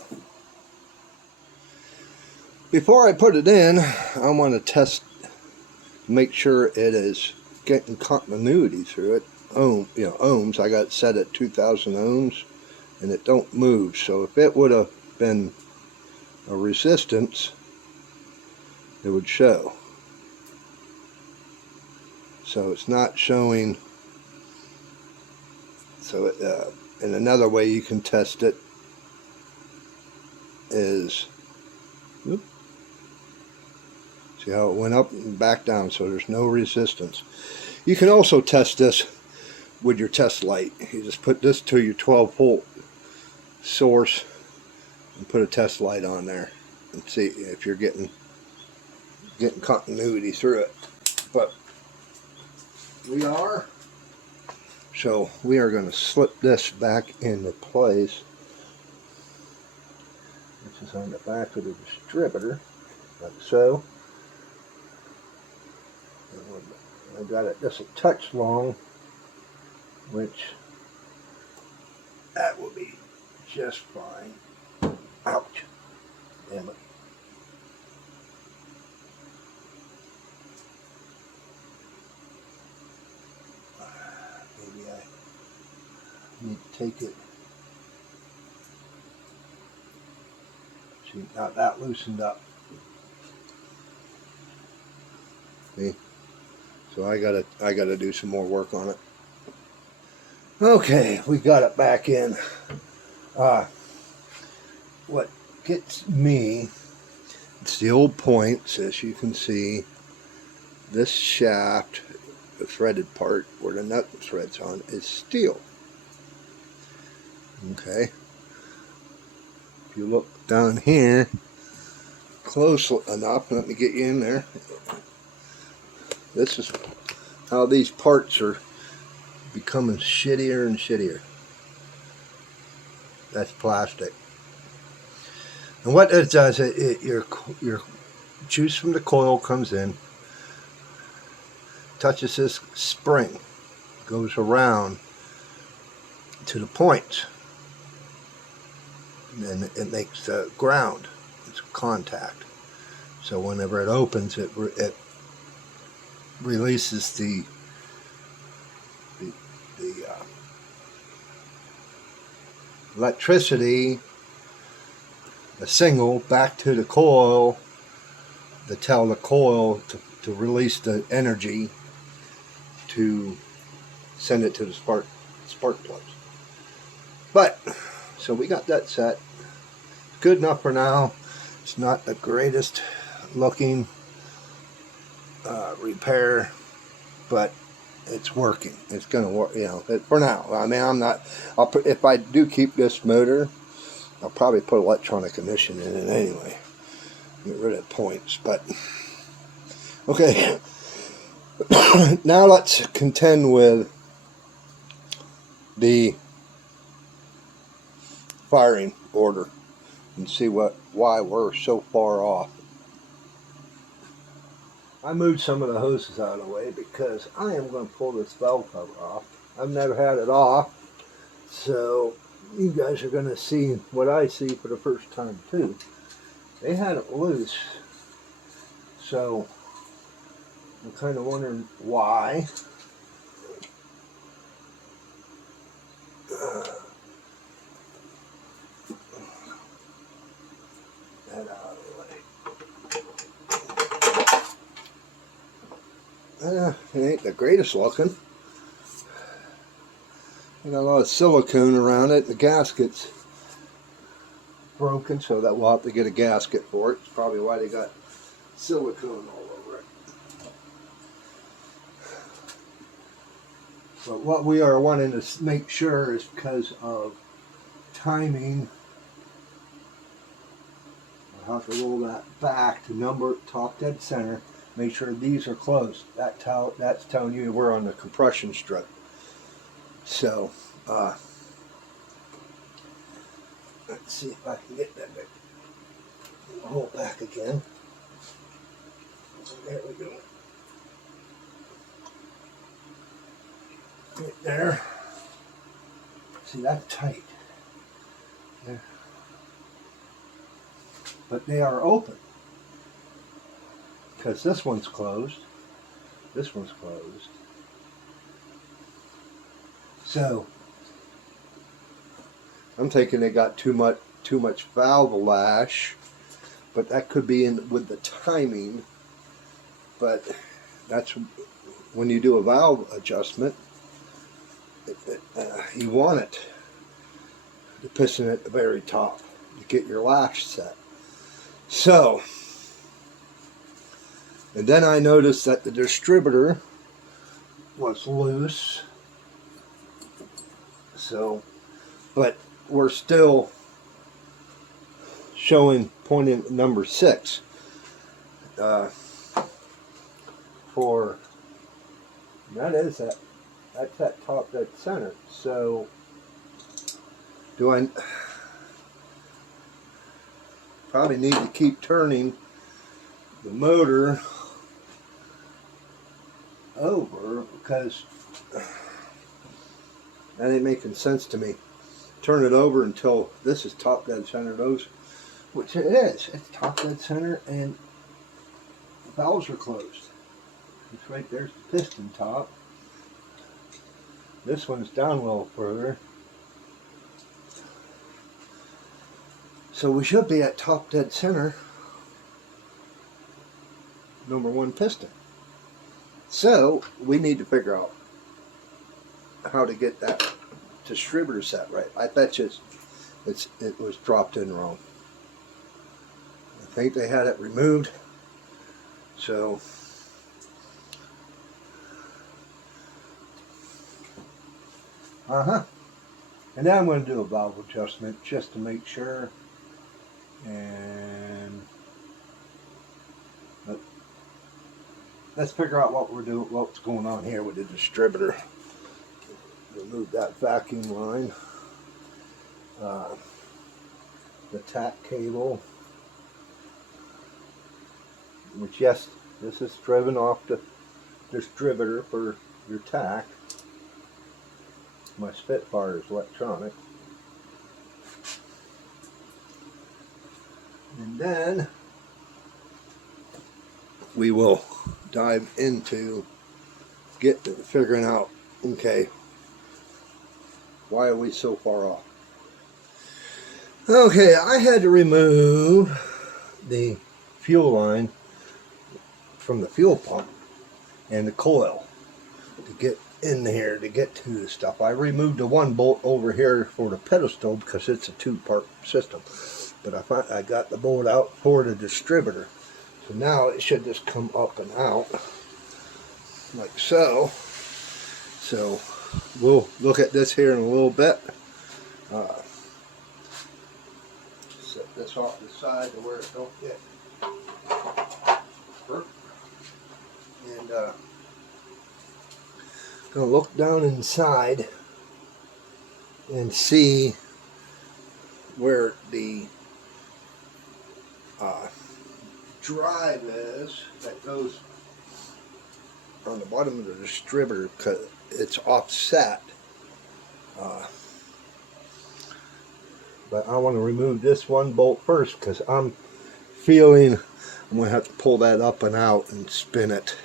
Before I put it in, I want to test, make sure it is getting continuity through it. Ohms. I got it set at 2,000 ohms, and it don't move. So if it would have been a resistance, it would show. So it's not showing. So and another way you can test it is, see how it went up and back down, so there's no resistance. You can also test this with your test light. You just put this to your 12-volt source and put a test light on there and see if you're getting continuity through it. But we are. So we are going to slip this back into place, which is on the back of the distributor, like so. I got it just a touch long, which that will be just fine. Ouch. Damn it. Maybe I need to take it. See, now that loosened up. See? So I gotta do some more work on it. Okay, we got it back in. What gets me, it's the old points, as you can see. This shaft, the threaded part where the nut thread's on, is steel. Okay. If you look down here close enough, let me get you in there. This is how these parts are becoming shittier and shittier. That's plastic. And what it does, your juice from the coil comes in, touches this spring, goes around to the points, and then it makes the ground. It's contact. So whenever it opens, it releases the electricity, the signal, back to the coil to tell the coil to release the energy to send it to the spark plugs. But so we got that set. Good enough for now. It's not the greatest looking repair, but it's working. It's gonna work, for now. I mean, I'm not. If I do keep this motor, I'll probably put electronic emission in it anyway. Get rid of points. But okay. Now let's contend with the firing order and see why we're so far off. I moved some of the hoses out of the way because I am going to pull this valve cover off. I've never had it off, so you guys are going to see what I see for the first time too. They had it loose, so I'm kind of wondering why. That out of the way. It ain't the greatest looking. You got a lot of silicone around it. The gasket's broken, so that we'll have to get a gasket for it. It's probably why they got silicone all over it. But what we are wanting to make sure is because of timing. I'll have to roll that back to number top dead center. Make sure these are closed. That's telling you we're on the compression strip. So, Let's see if I can get that big hole back again. There we go. Right there. See, that's tight. There. But they are open. Because this one's closed. This one's closed. So I'm thinking they got too much valve lash, but that could be in with the timing. But that's when you do a valve adjustment, you want it, the piston at the very top to get your lash set. So, and then I noticed that the distributor was loose. So, but we're still showing point number 6 for that's that top dead center. So do I probably need to keep turning the motor over, because that ain't making sense to me. Turn it over until this is top dead center, which it is. It's top dead center, and the valves are closed. It's right there's the piston top. This one's down a little further. So we should be at top dead center, number 1 piston. So we need to figure out how to get that distributor set right. I bet you it was dropped in wrong. I think they had it removed. So and then I'm going to do a valve adjustment just to make sure. And let's figure out what we're doing, what's going on here with the distributor. Remove that vacuum line, the tack cable, which, yes, this is driven off the distributor for your tack. My Spitfire is electronic. And then we will dive into figuring out, okay, why are we so far off? Okay, I had to remove the fuel line from the fuel pump and the coil to get in here to get to the stuff. I removed the one bolt over here for the pedestal because it's a 2-part system. But I got the bolt out for the distributor. So now it should just come up and out like so. So we'll look at this here in a little bit. Set this off the side to where it don't get hurt. And gonna look down inside and see where the drive is that goes on the bottom of the distributor, because it's offset. But I want to remove this one bolt first, because I'm feeling I'm going to have to pull that up and out and spin it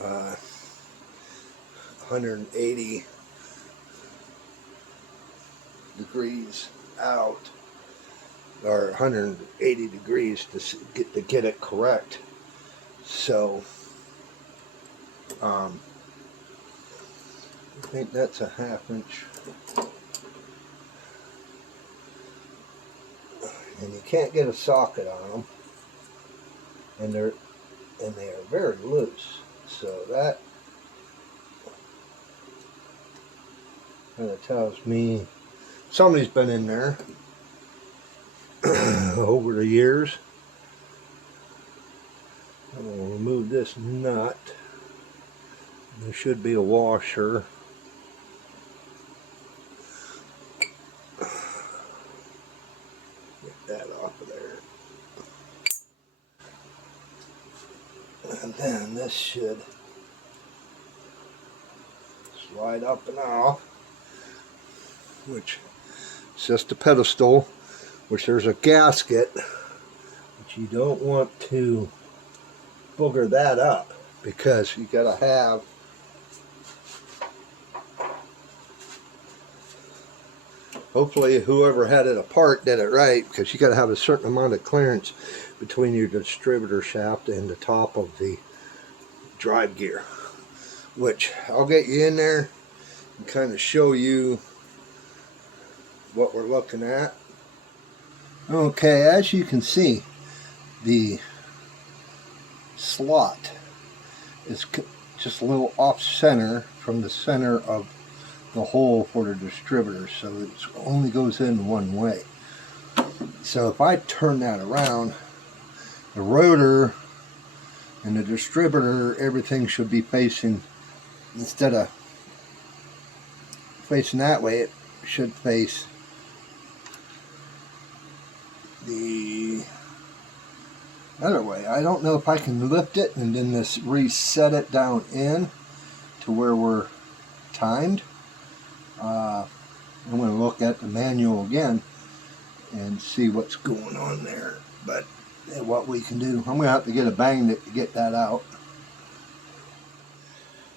180 degrees out, or 180 degrees to get it correct. So I think that's a 1/2 inch, and you can't get a socket on them, and they are very loose. So that kind of tells me somebody's been in there over the years. I'm going to remove this nut. There should be a washer. that off of there. And then this should slide up and off, which is just a pedestal, which there's a gasket, but you don't want to booger that up because you gotta have hopefully whoever had it apart did it right, because you got to have a certain amount of clearance between your distributor shaft and the top of the drive gear, which I'll get you in there and kind of show you what we're looking at. Okay, as you can see, the slot is just a little off center from the center of the hole for the distributor, so it only goes in one way. So if I turn that around, the rotor and the distributor, everything should be facing, instead of facing that way, it should face the other way. I don't know if I can lift it and then just reset it down in to where we're timed. I'm going to look at the manual again and see what's going on there, but what we can do, I'm going to have to get a bang to get that out.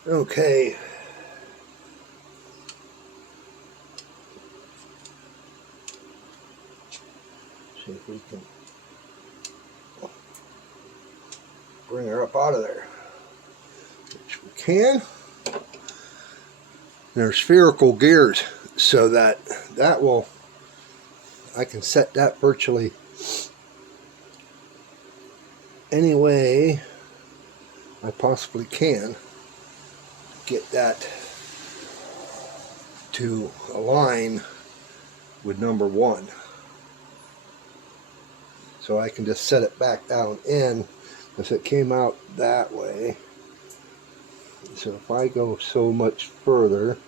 Okay. See if we can bring her up out of there, which we can. They're spherical gears, so that will, I can set that virtually any way I possibly can, get that to align with number 1. So I can just set it back down in, because it came out that way. So if I go so much further,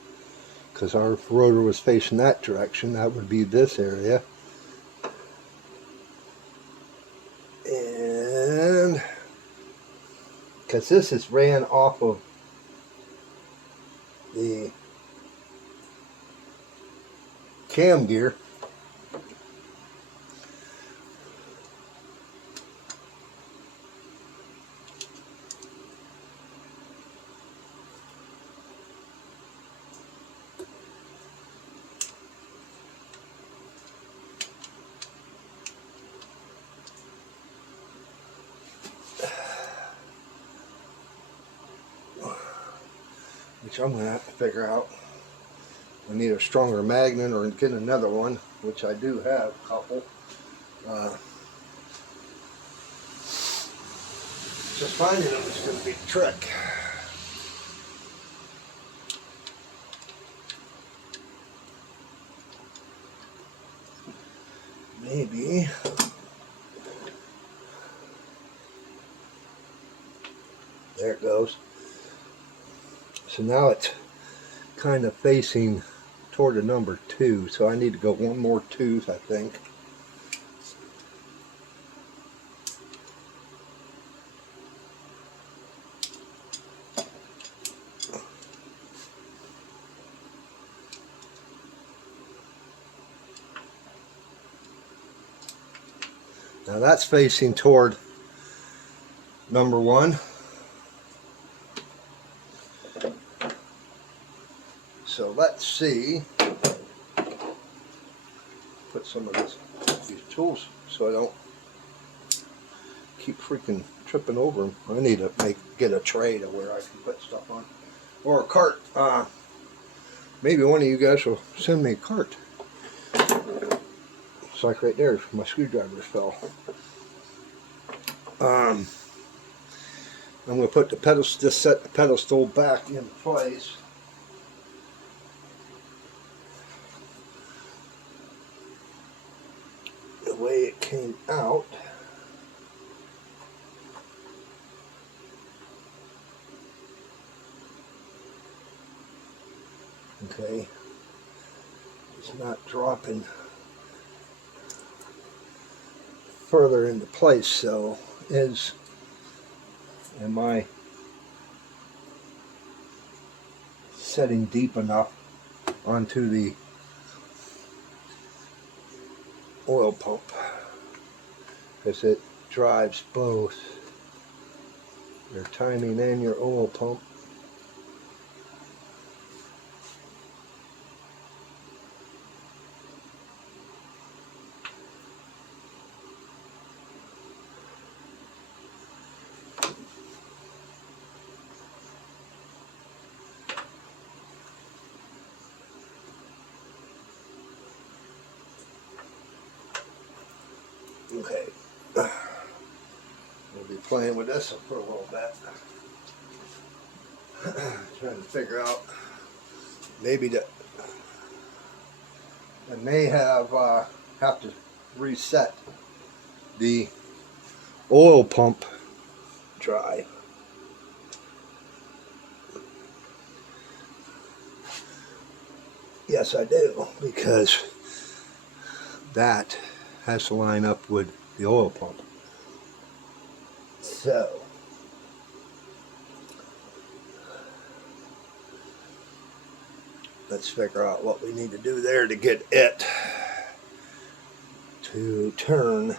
because our rotor was facing that direction, that would be this area. And because this is ran off of the cam gear, which I'm going to have to figure out. I need a stronger magnet or get another one, which I do have a couple. Just finding them is going to be the trick. Maybe. There it goes. So now it's kind of facing toward the number 2, so I need to go one more tooth, I think. Now that's facing toward number 1. So let's see, put some of these tools so I don't keep freaking tripping over them. I need to get a tray to where I can put stuff on, or a cart. Maybe one of you guys will send me a cart. It's like right there, my screwdriver fell. I'm going to put the pedestal, just set the pedestal back in place. The way it came out. Okay, it's not dropping further into place. So am I setting deep enough onto the oil pump, because it drives both your timing and your oil pump. Okay, we'll be playing with this for a little bit. Trying to figure out, maybe that I may have to reset the oil pump drive. Yes, I do, because that has to line up with the oil pump. So let's figure out what we need to do there to get it to turn,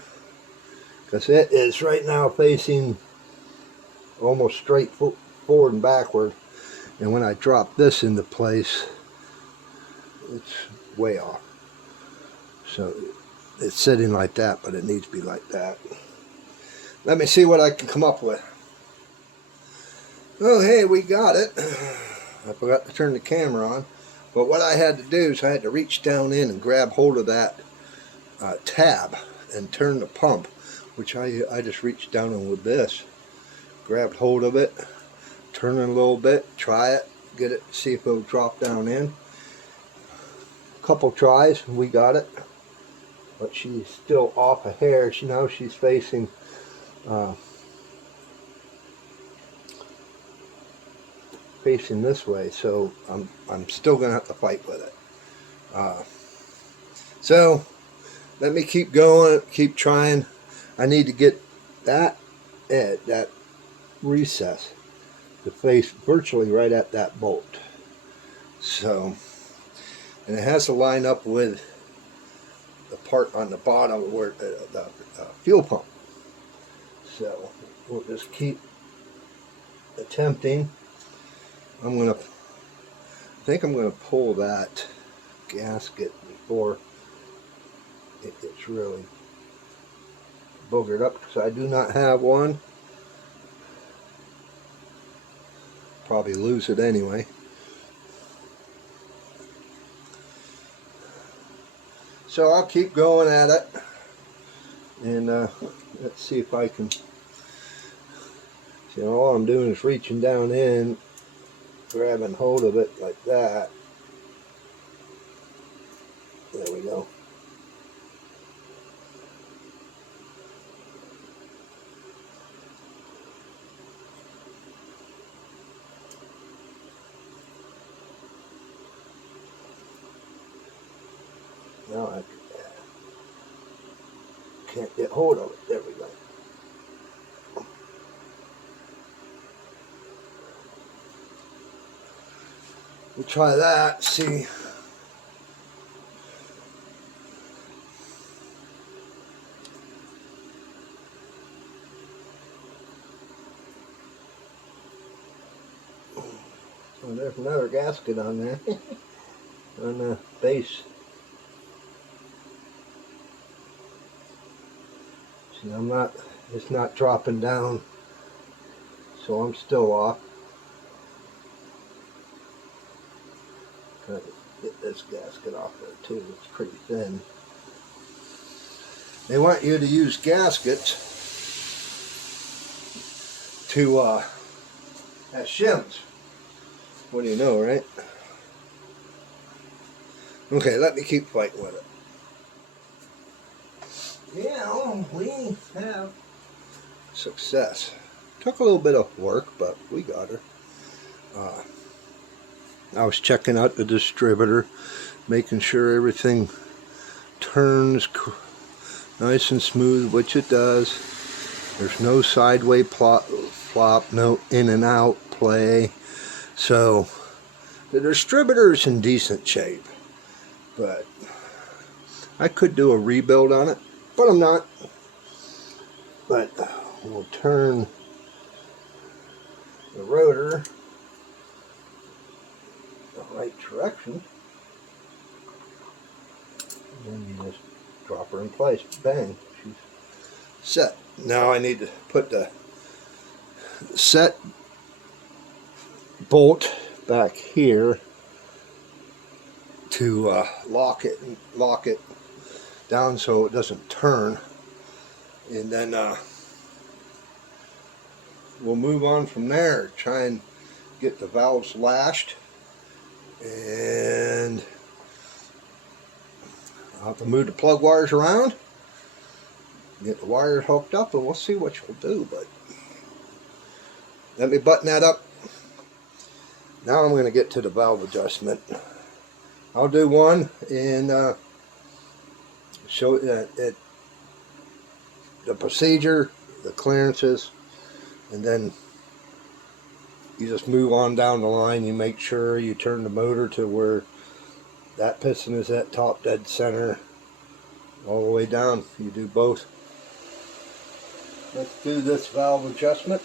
because it is right now facing almost straight forward and backward, and when I drop this into place, it's way off. So it's sitting like that, but it needs to be like that. Let me see what I can come up with. Oh, hey, we got it. I forgot to turn the camera on, but what I had to do is I had to reach down in and grab hold of that tab and turn the pump, which I just reached down in with this, grabbed hold of it, turn it a little bit, try it, get it, see if it'll drop down in. Couple tries, we got it, but she's still off a hair. She's facing facing this way, so I'm still gonna have to fight with it. So let me keep going, keep trying. I need to get that recess to face virtually right at that bolt. So, and it has to line up with the part on the bottom where the fuel pump. So we'll just keep attempting. I think I'm gonna pull that gasket before it gets really boogered up, because I do not have one. Probably lose it anyway. So I'll keep going at it, and let's see if I can. See, all I'm doing is reaching down in, grabbing hold of it like that. There we go. Now I can't get hold of it. There we go. We'll try that, see. Oh, there's another gasket on there, on the base. See, it's not dropping down, so I'm still off. Trying to get this gasket off there too, it's pretty thin. They want you to use gaskets to as shims. What do you know, right? Okay, let me keep fighting with it. Yeah, we have success. Took a little bit of work, but we got her. I was checking out the distributor, making sure everything turns nice and smooth, which it does. There's no sideways flop, no in and out play. So the distributor's in decent shape, but I could do a rebuild on it, but I'm not. But we'll turn the rotor the right direction, and then you just drop her in place. Bang, she's set. Now I need to put the set bolt back here to lock it down so it doesn't turn, and then we'll move on from there. Try and get the valves lashed, and I'll have to move the plug wires around, get the wires hooked up, and we'll see what you'll do. But let me button that up. Now I'm going to get to the valve adjustment. I'll do one and show it the procedure, the clearances, and then you just move on down the line. You make sure you turn the motor to where that piston is at top dead center all the way down. You do both. Let's do this valve adjustment.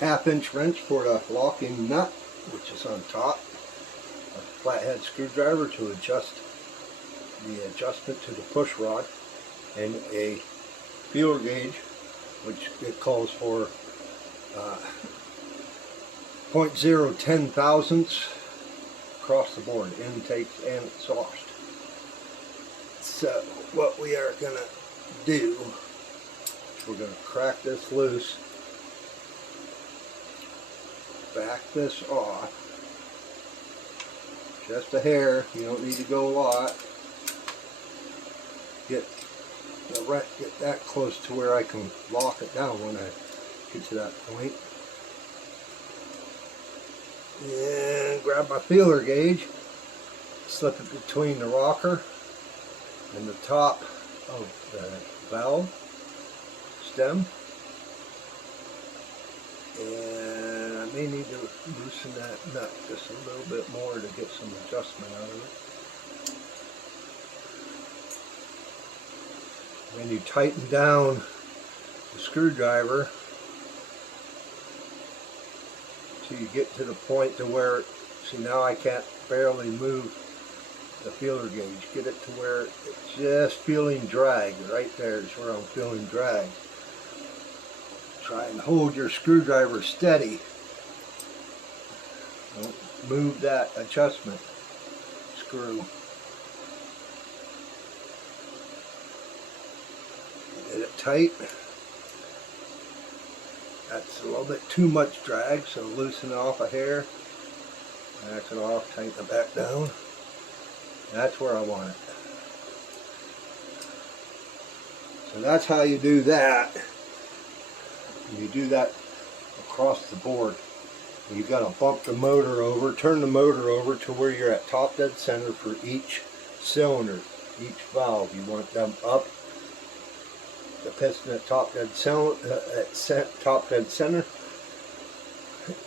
1/2-inch wrench for the locking nut, which is on top. A flathead screwdriver to adjust the adjustment to the push rod, and a feeler gauge, which it calls for 0.010 thousandths across the board, intakes and exhaust. So what we are going to do, we're going to crack this loose, back this off, just a hair, you don't need to go a lot. Get that close to where I can lock it down when I get to that point. And grab my feeler gauge, slip it between the rocker and the top of the valve stem. And I may need to loosen that nut just a little bit more to get some adjustment out of it. When you tighten down the screwdriver till you get to the point to where, see, now I can't barely move the feeler gauge. Get it to where it's just feeling drag. Right there is where I'm feeling drag. Try and hold your screwdriver steady. Don't move that adjustment screw. Get it tight. That's a little bit too much drag, so loosen it off a hair. Back it off, tighten it back down. That's where I want it. So that's how you do that. You do that across the board. You've got to bump the motor over, turn the motor over to where you're at top dead center for each cylinder, each valve. You want them up, the piston at top dead center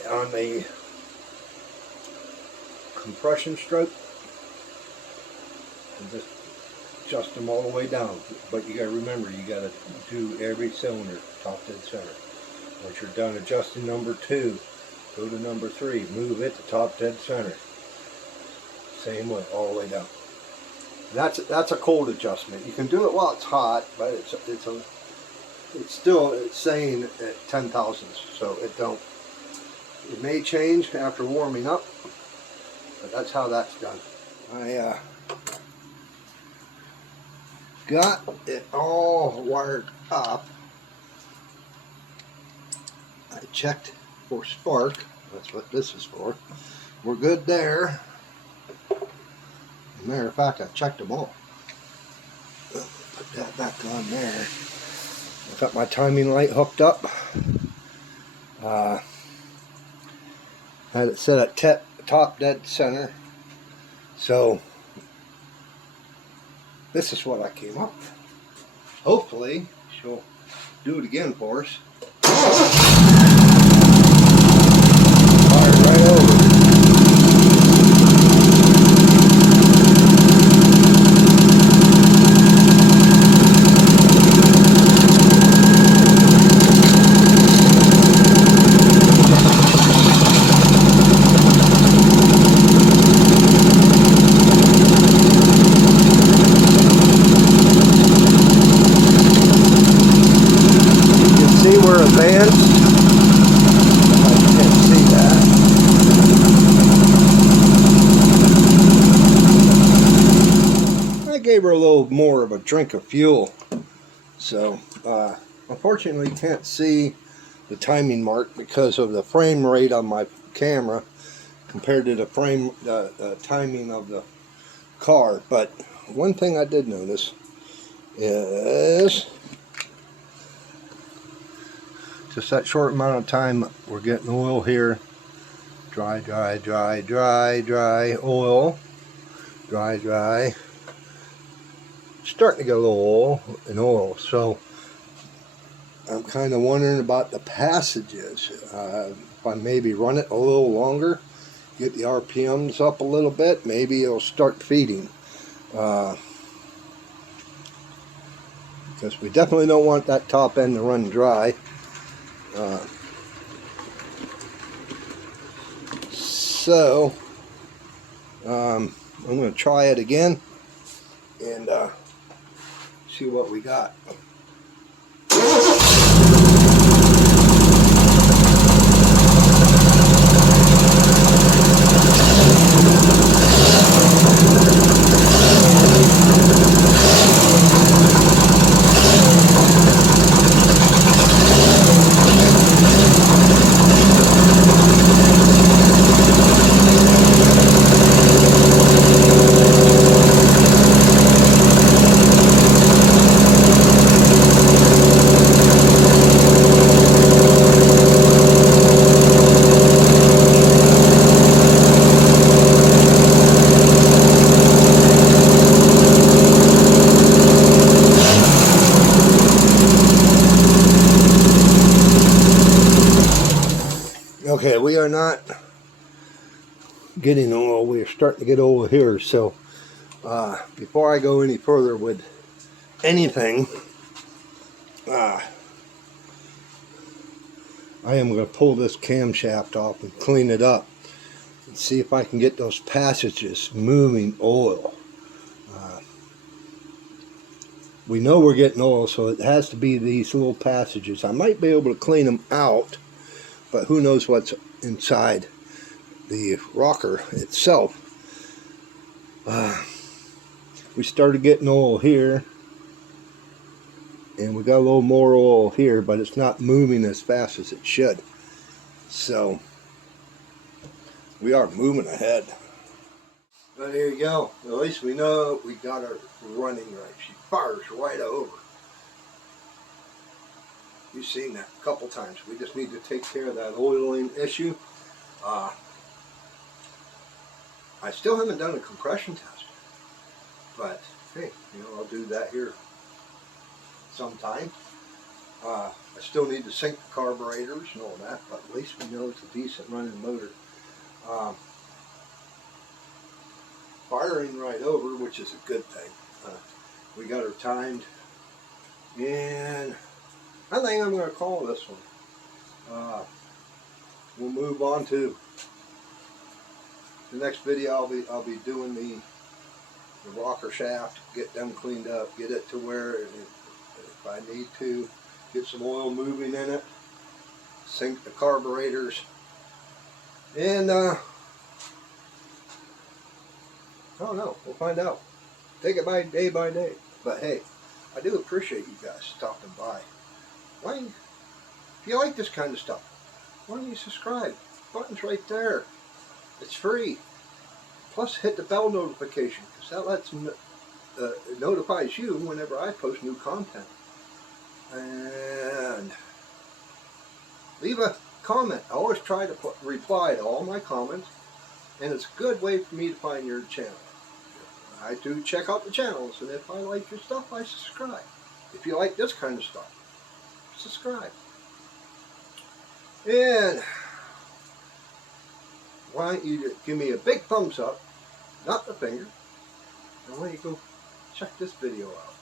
on the compression stroke, and just adjust them all the way down. But you got to remember, you got to do every cylinder top dead center. Once you're done adjusting number 2, go to number 3, move it to top dead center. Same way, all the way down. That's a cold adjustment. You can do it while it's hot, but it's saying at 10 thousandths, so it may change after warming up, but that's how that's done. I got it all wired up. I checked for spark. That's what this is for. We're good there. As a matter of fact, I checked them all. Put that back on there. I got my timing light hooked up. Had it set at top dead center. So this is what I came up with. Hopefully she'll do it again for us. Fire right over. Gave her a little more of a drink of fuel, so unfortunately you can't see the timing mark because of the frame rate on my camera compared to the timing of the car. But one thing I did notice is just that short amount of time we're getting oil here. Dry, dry, dry, dry, dry, oil, dry, dry. Starting to get a little oil and oil, so I'm kind of wondering about the passages. If I maybe run it a little longer, get the RPMs up a little bit, maybe it'll start feeding. Because we definitely don't want that top end to run dry. So I'm going to try it again and see what we got. Okay, we are not getting oil. We are starting to get oil here. So before I go any further with anything, I am going to pull this camshaft off and clean it up and see if I can get those passages moving oil. We know we're getting oil, so it has to be these little passages. I might be able to clean them out, but who knows what's inside the rocker itself. We started getting oil here, and we got a little more oil here, but it's not moving as fast as it should. So we are moving ahead. But here you go. At least we know we got her running right. She fires right over. You've seen that a couple times. We just need to take care of that oiling issue. I still haven't done a compression test, but hey, I'll do that here sometime. I still need to sync the carburetors and all that, but at least we know it's a decent running motor. Firing right over, which is a good thing. We got her timed, and I think I'm going to call this one. We'll move on to the next video. I'll be doing the rocker shaft, get them cleaned up, get it to where if I need to get some oil moving in it, sync the carburetors, and I don't know, we'll find out. Take it by day. But hey, I do appreciate you guys stopping by. If you like this kind of stuff, why don't you subscribe? The button's right there. It's free. Plus hit the bell notification, because that lets notifies you whenever I post new content. And leave a comment. I always try to reply to all my comments, and it's a good way for me to find your channel. I do check out the channels, and if I like your stuff, I subscribe. If you like this kind of stuff, subscribe. And why don't you give me a big thumbs up, not the finger, and why don't you go check this video out.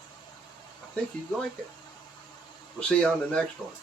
I think you'd like it. We'll see you on the next one.